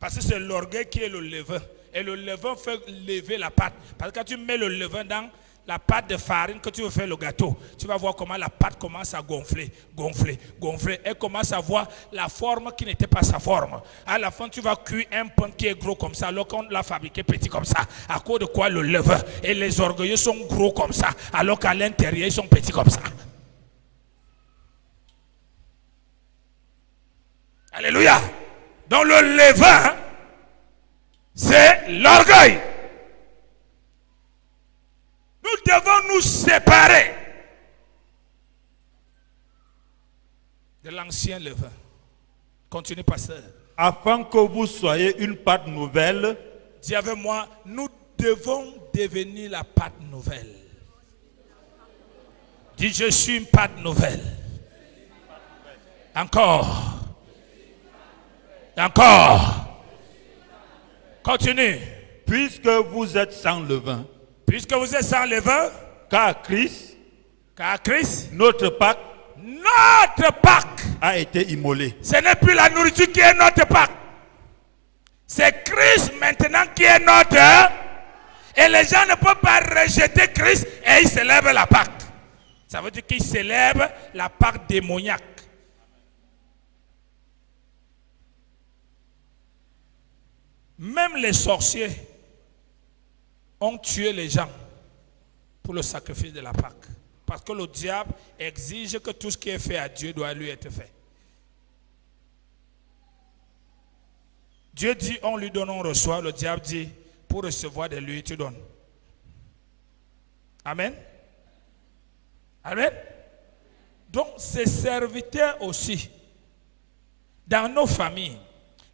Parce que c'est l'orgueil qui est le levain. Et le levain fait lever la pâte. Parce que quand tu mets le levain dans la pâte de farine que tu veux faire le gâteau, tu vas voir comment la pâte commence à gonfler, gonfler, gonfler. Elle commence à voir la forme qui n'était pas sa forme. À la fin, tu vas cuire un pain qui est gros comme ça, alors qu'on l'a fabriqué petit comme ça. À cause de quoi le levain et les orgueilleux sont gros comme ça, alors qu'à l'intérieur, ils sont petits comme ça. Alléluia. Donc le levain, c'est l'orgueil. Nous devons nous séparer de l'ancien levain. Continue, pasteur. Afin que vous soyez une pâte nouvelle. Dis avec moi, nous devons devenir la pâte nouvelle. Dis, je suis une pâte nouvelle. Encore. Encore. Continue. Puisque vous êtes sans levain. Puisque vous êtes sans levain. Car Christ, notre Pâque, a été immolé. Ce n'est plus la nourriture qui est notre Pâque. C'est Christ maintenant qui est notre. Et les gens ne peuvent pas rejeter Christ et ils célèbrent la Pâque. Ça veut dire qu'ils célèbrent la Pâque démoniaque. Même les sorciers ont tué les gens pour le sacrifice de la Pâque. Parce que le diable exige que tout ce qui est fait à Dieu doit lui être fait. Dieu dit, on lui donne, on reçoit. Le diable dit, pour recevoir de lui, tu donnes. Amen. Amen. Donc, ces serviteurs aussi, dans nos familles,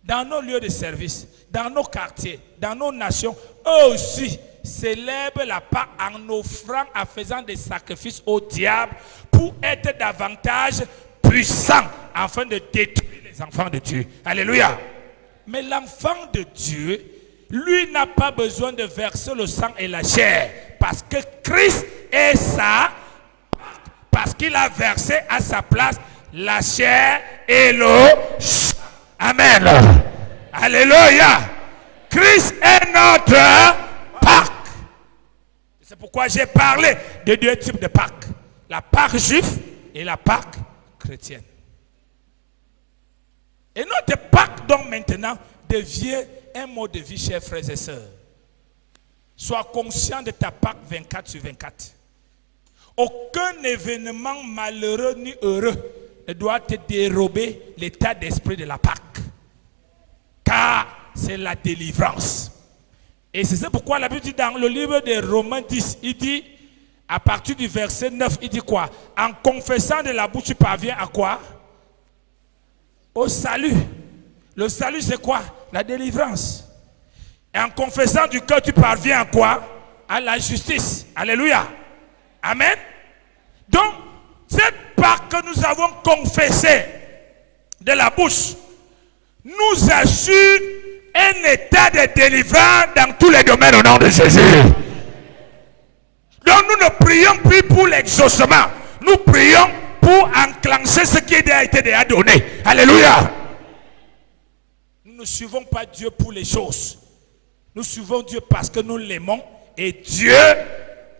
dans nos lieux de service, dans nos quartiers, dans nos nations, eux aussi célèbrent la Pâque en offrant, en faisant des sacrifices au diable pour être davantage puissants afin de détruire les enfants de Dieu. Alléluia. Mais l'enfant de Dieu, lui n'a pas besoin de verser le sang et la chair parce que Christ est ça, parce qu'il a versé à sa place la chair et le sang. Amen. Alléluia. Christ est notre Pâque. C'est pourquoi j'ai parlé de deux types de Pâques. La Pâque juive et la Pâque chrétienne. Et notre Pâque donc maintenant devient un mode de vie, chers frères et sœurs. Sois conscient de ta Pâque 24 sur 24. Aucun événement malheureux ni heureux ne doit te dérober l'état d'esprit de la Pâque. Car c'est la délivrance. Et c'est pourquoi la Bible dit dans le livre de Romains 10, il dit, à partir du verset 9, il dit quoi? En confessant de la bouche, tu parviens à quoi? Au salut. Le salut, c'est quoi? La délivrance. Et en confessant du cœur, tu parviens à quoi? À la justice. Alléluia. Amen. Donc, cette Pâque que nous avons confessée de la bouche nous assure un état de délivrance dans tous les domaines au nom de Jésus. Donc nous ne prions plus pour l'exaucement. Nous prions pour enclencher ce qui a été déjà donné. Alléluia. Nous ne suivons pas Dieu pour les choses. Nous suivons Dieu parce que nous l'aimons et Dieu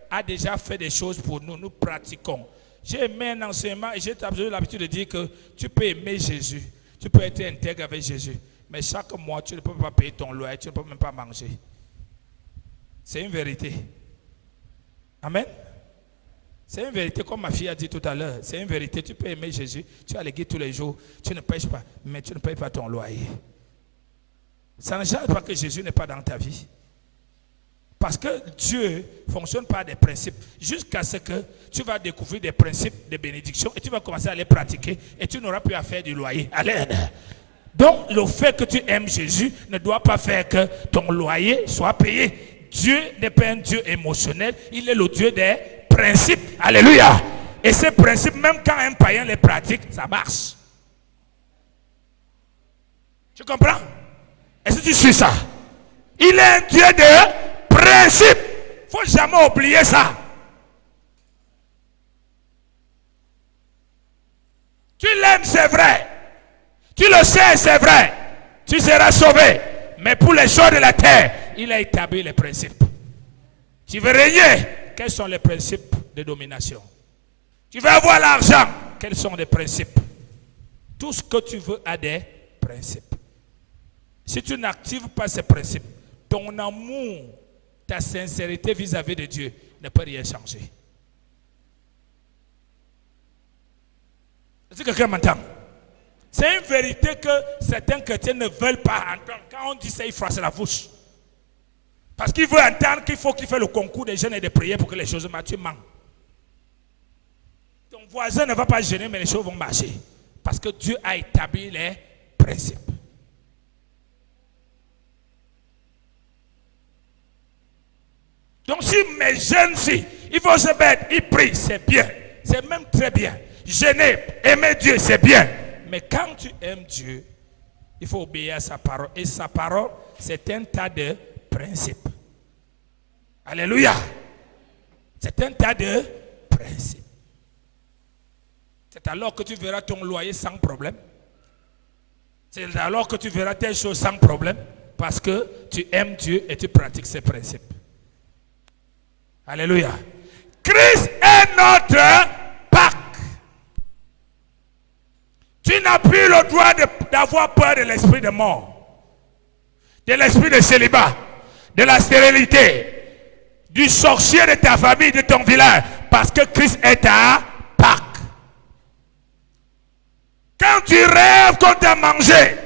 a déjà fait des choses pour nous. Nous pratiquons. J'ai aimé un enseignement et j'ai l'habitude de dire que tu peux aimer Jésus. Tu peux être intègre avec Jésus. Mais chaque mois, tu ne peux pas payer ton loyer. Tu ne peux même pas manger. C'est une vérité. Amen. C'est une vérité, comme ma fille a dit tout à l'heure. C'est une vérité. Tu peux aimer Jésus, tu as l'église tous les jours, tu ne pêches pas, mais tu ne payes pas ton loyer. Ça ne change pas que Jésus n'est pas dans ta vie. Parce que Dieu fonctionne par des principes. Jusqu'à ce que tu vas découvrir des principes de bénédiction et tu vas commencer à les pratiquer et tu n'auras plus à faire du loyer. Allez. Donc, le fait que tu aimes Jésus ne doit pas faire que ton loyer soit payé. Dieu n'est pas un Dieu émotionnel, il est le Dieu des principes. Alléluia. Et ces principes, même quand un païen les pratique, ça marche. Tu comprends? Est-ce que tu suis ça? Il est un Dieu de principes. Il ne faut jamais oublier ça. Tu l'aimes, c'est vrai. Tu le sais, c'est vrai. Tu seras sauvé. Mais pour les choses de la terre, il a établi les principes. Tu veux régner? Quels sont les principes de domination? Tu veux avoir l'argent? Quels sont les principes? Tout ce que tu veux a des principes. Si tu n'actives pas ces principes, ton amour, ta sincérité vis-à-vis de Dieu ne peut rien changer. Est-ce que quelqu'un m'entend? C'est une vérité que certains chrétiens ne veulent pas entendre. Quand on dit ça, ils froissent la bouche. Parce qu'ils veulent entendre qu'il faut qu'il fasse le concours des jeûnes et des prières pour que les choses marchent. Tu mens. Ton voisin ne va pas jeûner, mais les choses vont marcher. Parce que Dieu a établi les principes. Donc si mes jeunes filles, ils vont se mettre, ils prient, c'est bien. C'est même très bien. Jeûner, aimer Dieu, c'est bien. Mais quand tu aimes Dieu, il faut obéir à sa parole. Et sa parole, c'est un tas de principes. Alléluia. C'est un tas de principes. C'est alors que tu verras ton loyer sans problème. C'est alors que tu verras tes choses sans problème. Parce que tu aimes Dieu et tu pratiques ses principes. Alléluia. Christ est notre Pâques. Tu n'as plus le droit d'avoir peur de l'esprit de mort, de l'esprit de célibat, de la stérilité, du sorcier de ta famille, de ton village, parce que Christ est ta Pâques. Quand tu rêves qu'on t'a mangé,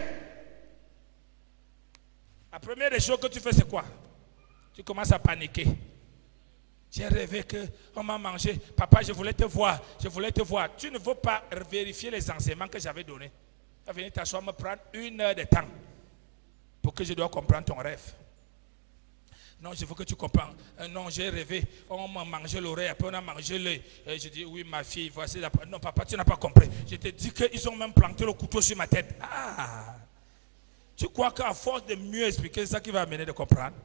la première des choses que tu fais, c'est quoi? Tu commences à paniquer. J'ai rêvé qu'on m'a mangé. Papa, je voulais te voir. Je voulais te voir. Tu ne veux pas vérifier les enseignements que j'avais donnés. Tu vas venir t'asseoir, me prendre 1 heure de temps pour que je dois comprendre ton rêve. Non, je veux que tu comprennes. Non, j'ai rêvé. On m'a mangé l'oreille, après on a mangé l'œil. Je dis, oui, ma fille, voici la... Non, papa, tu n'as pas compris. Je te dis qu'ils ont même planté le couteau sur ma tête. Ah! Tu crois qu'à force de mieux expliquer, c'est ça qui va amener de comprendre?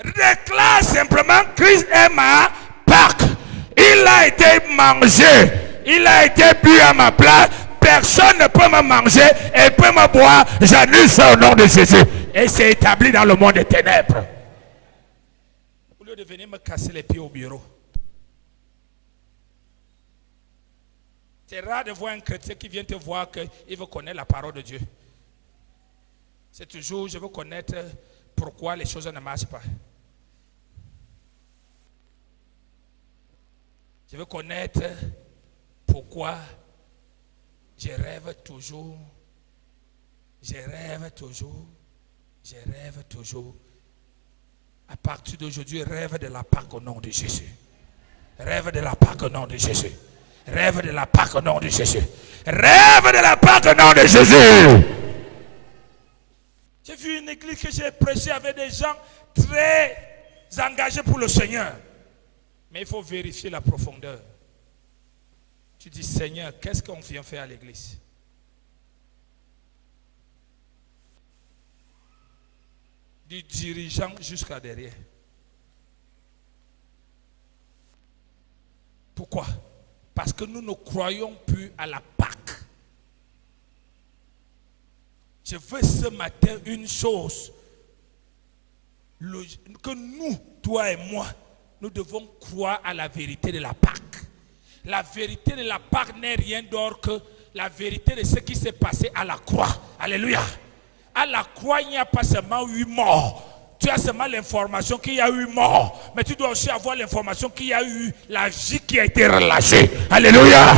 Déclare simplement, Christ est ma Pâques. Il a été mangé. Il a été bu à ma place. Personne ne peut me manger et peut me boire. J'annule ça au nom de Jésus. Et c'est établi dans le monde des ténèbres. Au lieu de venir me casser les pieds au bureau. C'est rare de voir un chrétien qui vient te voir qu'il veut connaître la parole de Dieu. C'est toujours, je veux connaître pourquoi les choses ne marchent pas. Je veux connaître pourquoi je rêve toujours. Je rêve toujours. Je rêve toujours. À partir d'aujourd'hui, rêve de la Pâques au nom de Jésus. Rêve de la Pâques au nom de Jésus. Rêve de la Pâques au nom de Jésus. Rêve de la Pâques au nom de Jésus. J'ai vu une église que j'ai prêché avec des gens très engagés pour le Seigneur. Mais il faut vérifier la profondeur. Tu dis, Seigneur, qu'est-ce qu'on vient faire à l'église? Du dirigeant jusqu'à derrière. Pourquoi? Parce que nous ne croyons plus à la Pâques. Je veux ce matin une chose. Que nous, toi et moi, nous devons croire à la vérité de la Pâques. La vérité de la Pâques n'est rien d'autre que la vérité de ce qui s'est passé à la croix. Alléluia. À la croix, il n'y a pas seulement 8 morts. Tu as seulement l'information qu'il y a eu mort, mais tu dois aussi avoir l'information qu'il y a eu la vie qui a été relâchée. Alléluia.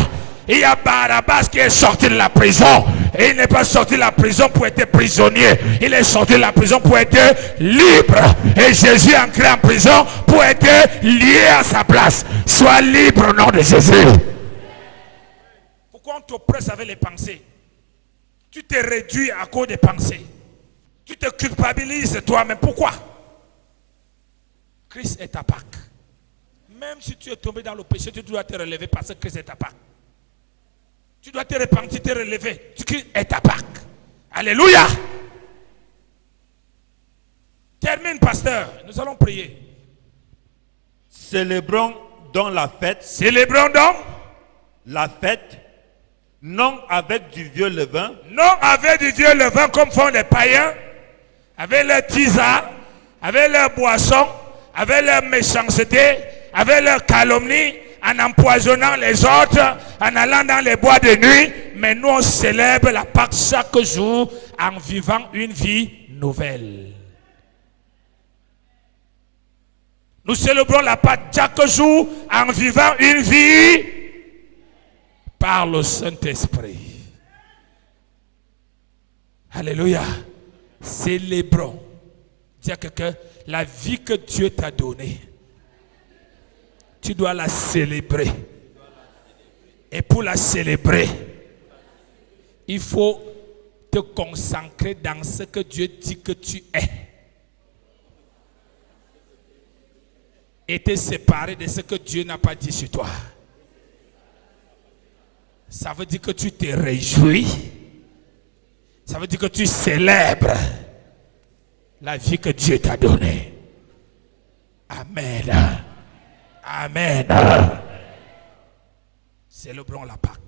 Il y a Barabbas qui est sorti de la prison. Et il n'est pas sorti de la prison pour être prisonnier. Il est sorti de la prison pour être libre. Et Jésus est entré en prison pour être lié à sa place. Sois libre au nom de Jésus. Pourquoi on t'oppresse avec les pensées? Tu te réduis à cause des pensées. Tu te culpabilises toi-même. Pourquoi? Christ est ta Pâque. Même si tu es tombé dans le péché, tu dois te relever parce que Christ est ta Pâque. Tu dois te repentir, te relever. Christ est ta Pâque. Alléluia. Termine, pasteur. Nous allons prier. Célébrons donc la fête. Célébrons donc la fête, non avec du vieux levain. Non avec du vieux levain comme font les païens, avec leur tisane, avec leur boisson, avec leur méchanceté, avec leur calomnie, en empoisonnant les autres, en allant dans les bois de nuit. Mais nous, on célèbre la Pâque chaque jour en vivant une vie nouvelle. Nous célébrons la Pâque chaque jour en vivant une vie par le Saint-Esprit. Alléluia. Célébrons. Dis à quelqu'un, la vie que Dieu t'a donnée, tu dois la célébrer. Et pour la célébrer, il faut te consacrer dans ce que Dieu dit que tu es. Et te séparer de ce que Dieu n'a pas dit sur toi. Ça veut dire que tu te réjouis. Ça veut dire que tu célèbres la vie que Dieu t'a donnée. Amen. Amen. Célébrons la Pâque.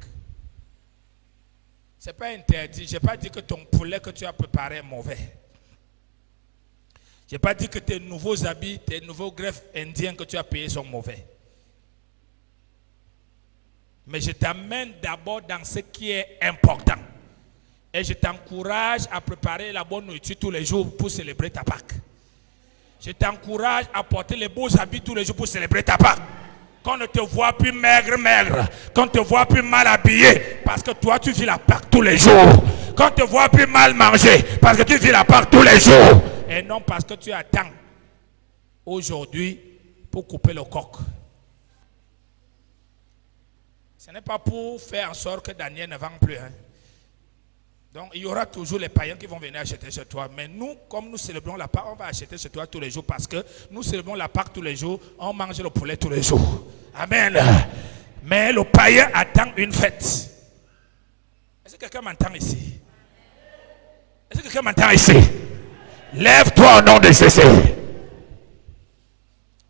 Ce n'est pas interdit. Je n'ai pas dit que ton poulet que tu as préparé est mauvais. Je n'ai pas dit que tes nouveaux habits, tes nouveaux greffes indiens que tu as payés sont mauvais. Mais je t'amène d'abord dans ce qui est important. Et je t'encourage à préparer la bonne nourriture tous les jours pour célébrer ta Pâque. Je t'encourage à porter les beaux habits tous les jours pour célébrer ta Pâque. Qu'on ne te voit plus maigre, qu'on ne te voit plus mal habillé, parce que toi tu vis la Pâque tous les jours. Qu'on ne te voit plus mal manger, parce que tu vis la Pâque tous les jours. Et non parce que tu attends aujourd'hui pour couper le coq. Ce n'est pas pour faire en sorte que Daniel ne vende plus. Donc il y aura toujours les païens qui vont venir acheter chez toi. Mais nous, comme nous célébrons la Pâque, on va acheter chez toi tous les jours parce que nous célébrons la Pâque tous les jours, on mange le poulet tous les jours. Amen. Mais le païen attend une fête. Est-ce que quelqu'un m'entend ici? Est-ce que quelqu'un m'entend ici? Lève-toi au nom de Jésus.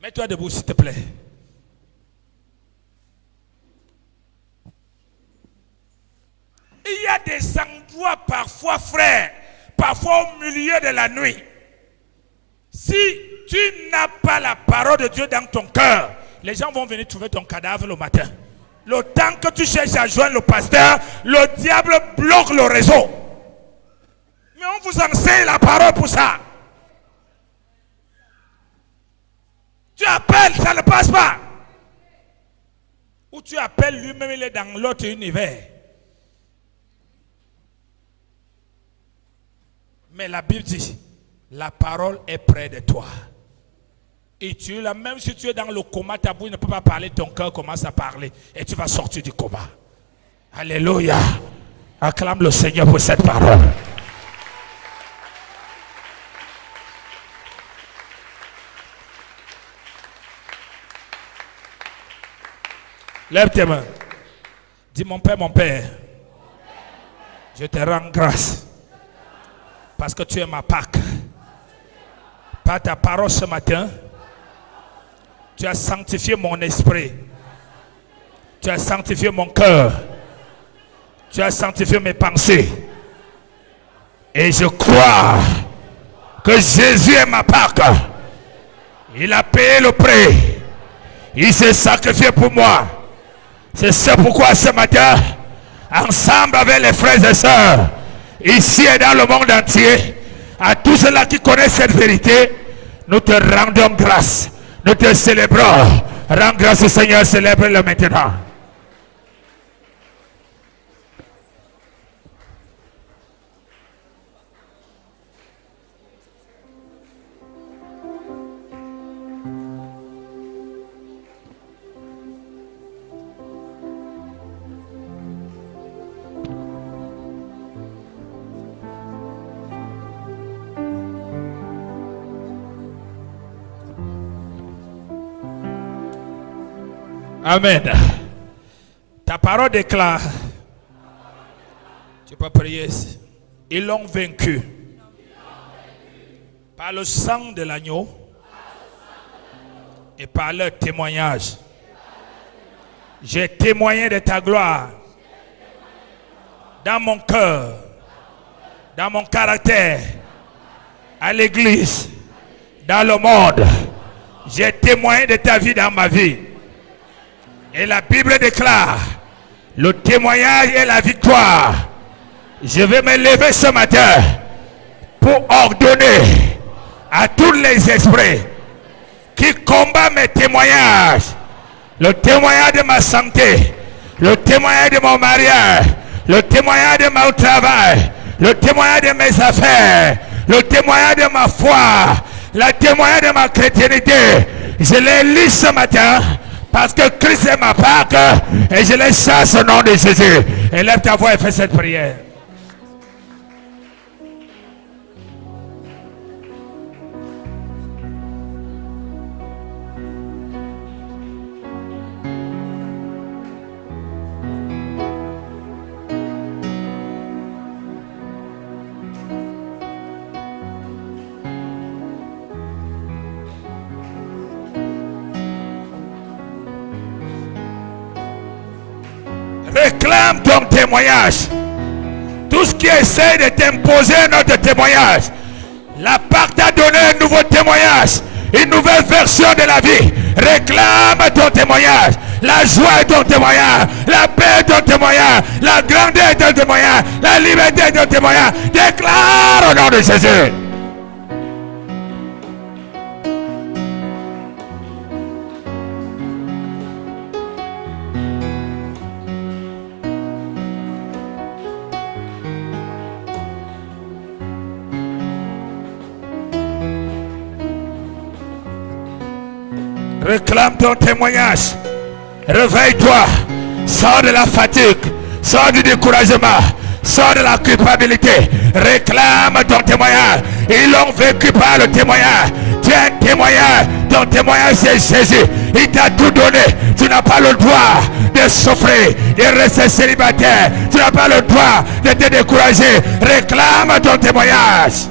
Mets-toi debout s'il te plaît. Il y a des endroits parfois, frère, parfois au milieu de la nuit. Si tu n'as pas la parole de Dieu dans ton cœur, les gens vont venir trouver ton cadavre le matin. Le temps que tu cherches à joindre le pasteur, le diable bloque le réseau. Mais on vous enseigne la parole pour ça. Tu appelles, ça ne passe pas. Ou tu appelles lui-même, il est dans l'autre univers. Mais la Bible dit, la parole est près de toi. Et tu es là, même si tu es dans le coma, ta bouche ne peut pas parler, ton cœur commence à parler. Et tu vas sortir du coma. Alléluia. Acclame le Seigneur pour cette parole. Lève tes mains. Dis mon Père, je te rends grâce. Parce que tu es ma Pâque. Par ta parole ce matin, tu as sanctifié mon esprit. Tu as sanctifié mon cœur. Tu as sanctifié mes pensées. Et je crois que Jésus est ma Pâque. Il a payé le prix. Il s'est sacrifié pour moi. C'est pourquoi ce matin, ensemble avec les frères et sœurs, ici et dans le monde entier, à tous ceux-là qui connaissent cette vérité, Nous te rendons grâce. Nous te célébrons. Rends grâce au Seigneur, célèbre-le maintenant. Amen. Ta parole déclare. Tu peux prier. Ils l'ont vaincu par le sang de l'agneau et par leur témoignage. J'ai témoigné de ta gloire dans mon cœur, dans mon caractère, à l'église, dans le monde. J'ai témoigné de ta vie dans ma vie. Et la Bible déclare, le témoignage est la victoire. Je vais me lever ce matin pour ordonner à tous les esprits qui combattent mes témoignages, le témoignage de ma santé, le témoignage de mon mariage, le témoignage de mon travail, le témoignage de mes affaires, le témoignage de ma foi, le témoignage de ma chrétienté. Je les lis ce matin. Parce que Christ est ma Pâque et je les chasse au nom de Jésus. Élève ta voix et fais cette prière. Réclame ton témoignage. Tout ce qui essaie de t'imposer notre témoignage. La Pâque t'a donné un nouveau témoignage, une nouvelle version de la vie. Réclame ton témoignage. La joie est ton témoignage. La paix est ton témoignage. La grandeur est ton témoignage. La liberté est ton témoignage. Déclare au nom de Jésus. Réclame ton témoignage. Réveille-toi. Sors de la fatigue. Sors du découragement. Sors de la culpabilité. Réclame ton témoignage. Ils l'ont vécu par le témoignage. Tu es un témoignage. Ton témoignage c'est Jésus. Il t'a tout donné. Tu n'as pas le droit de souffrir, de rester célibataire. Tu n'as pas le droit de te décourager. Réclame ton témoignage.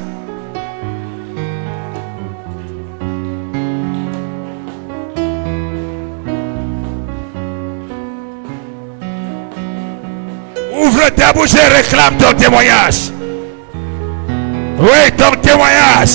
Ouvre ta bouche et réclame ton témoignage. Oui, ton témoignage.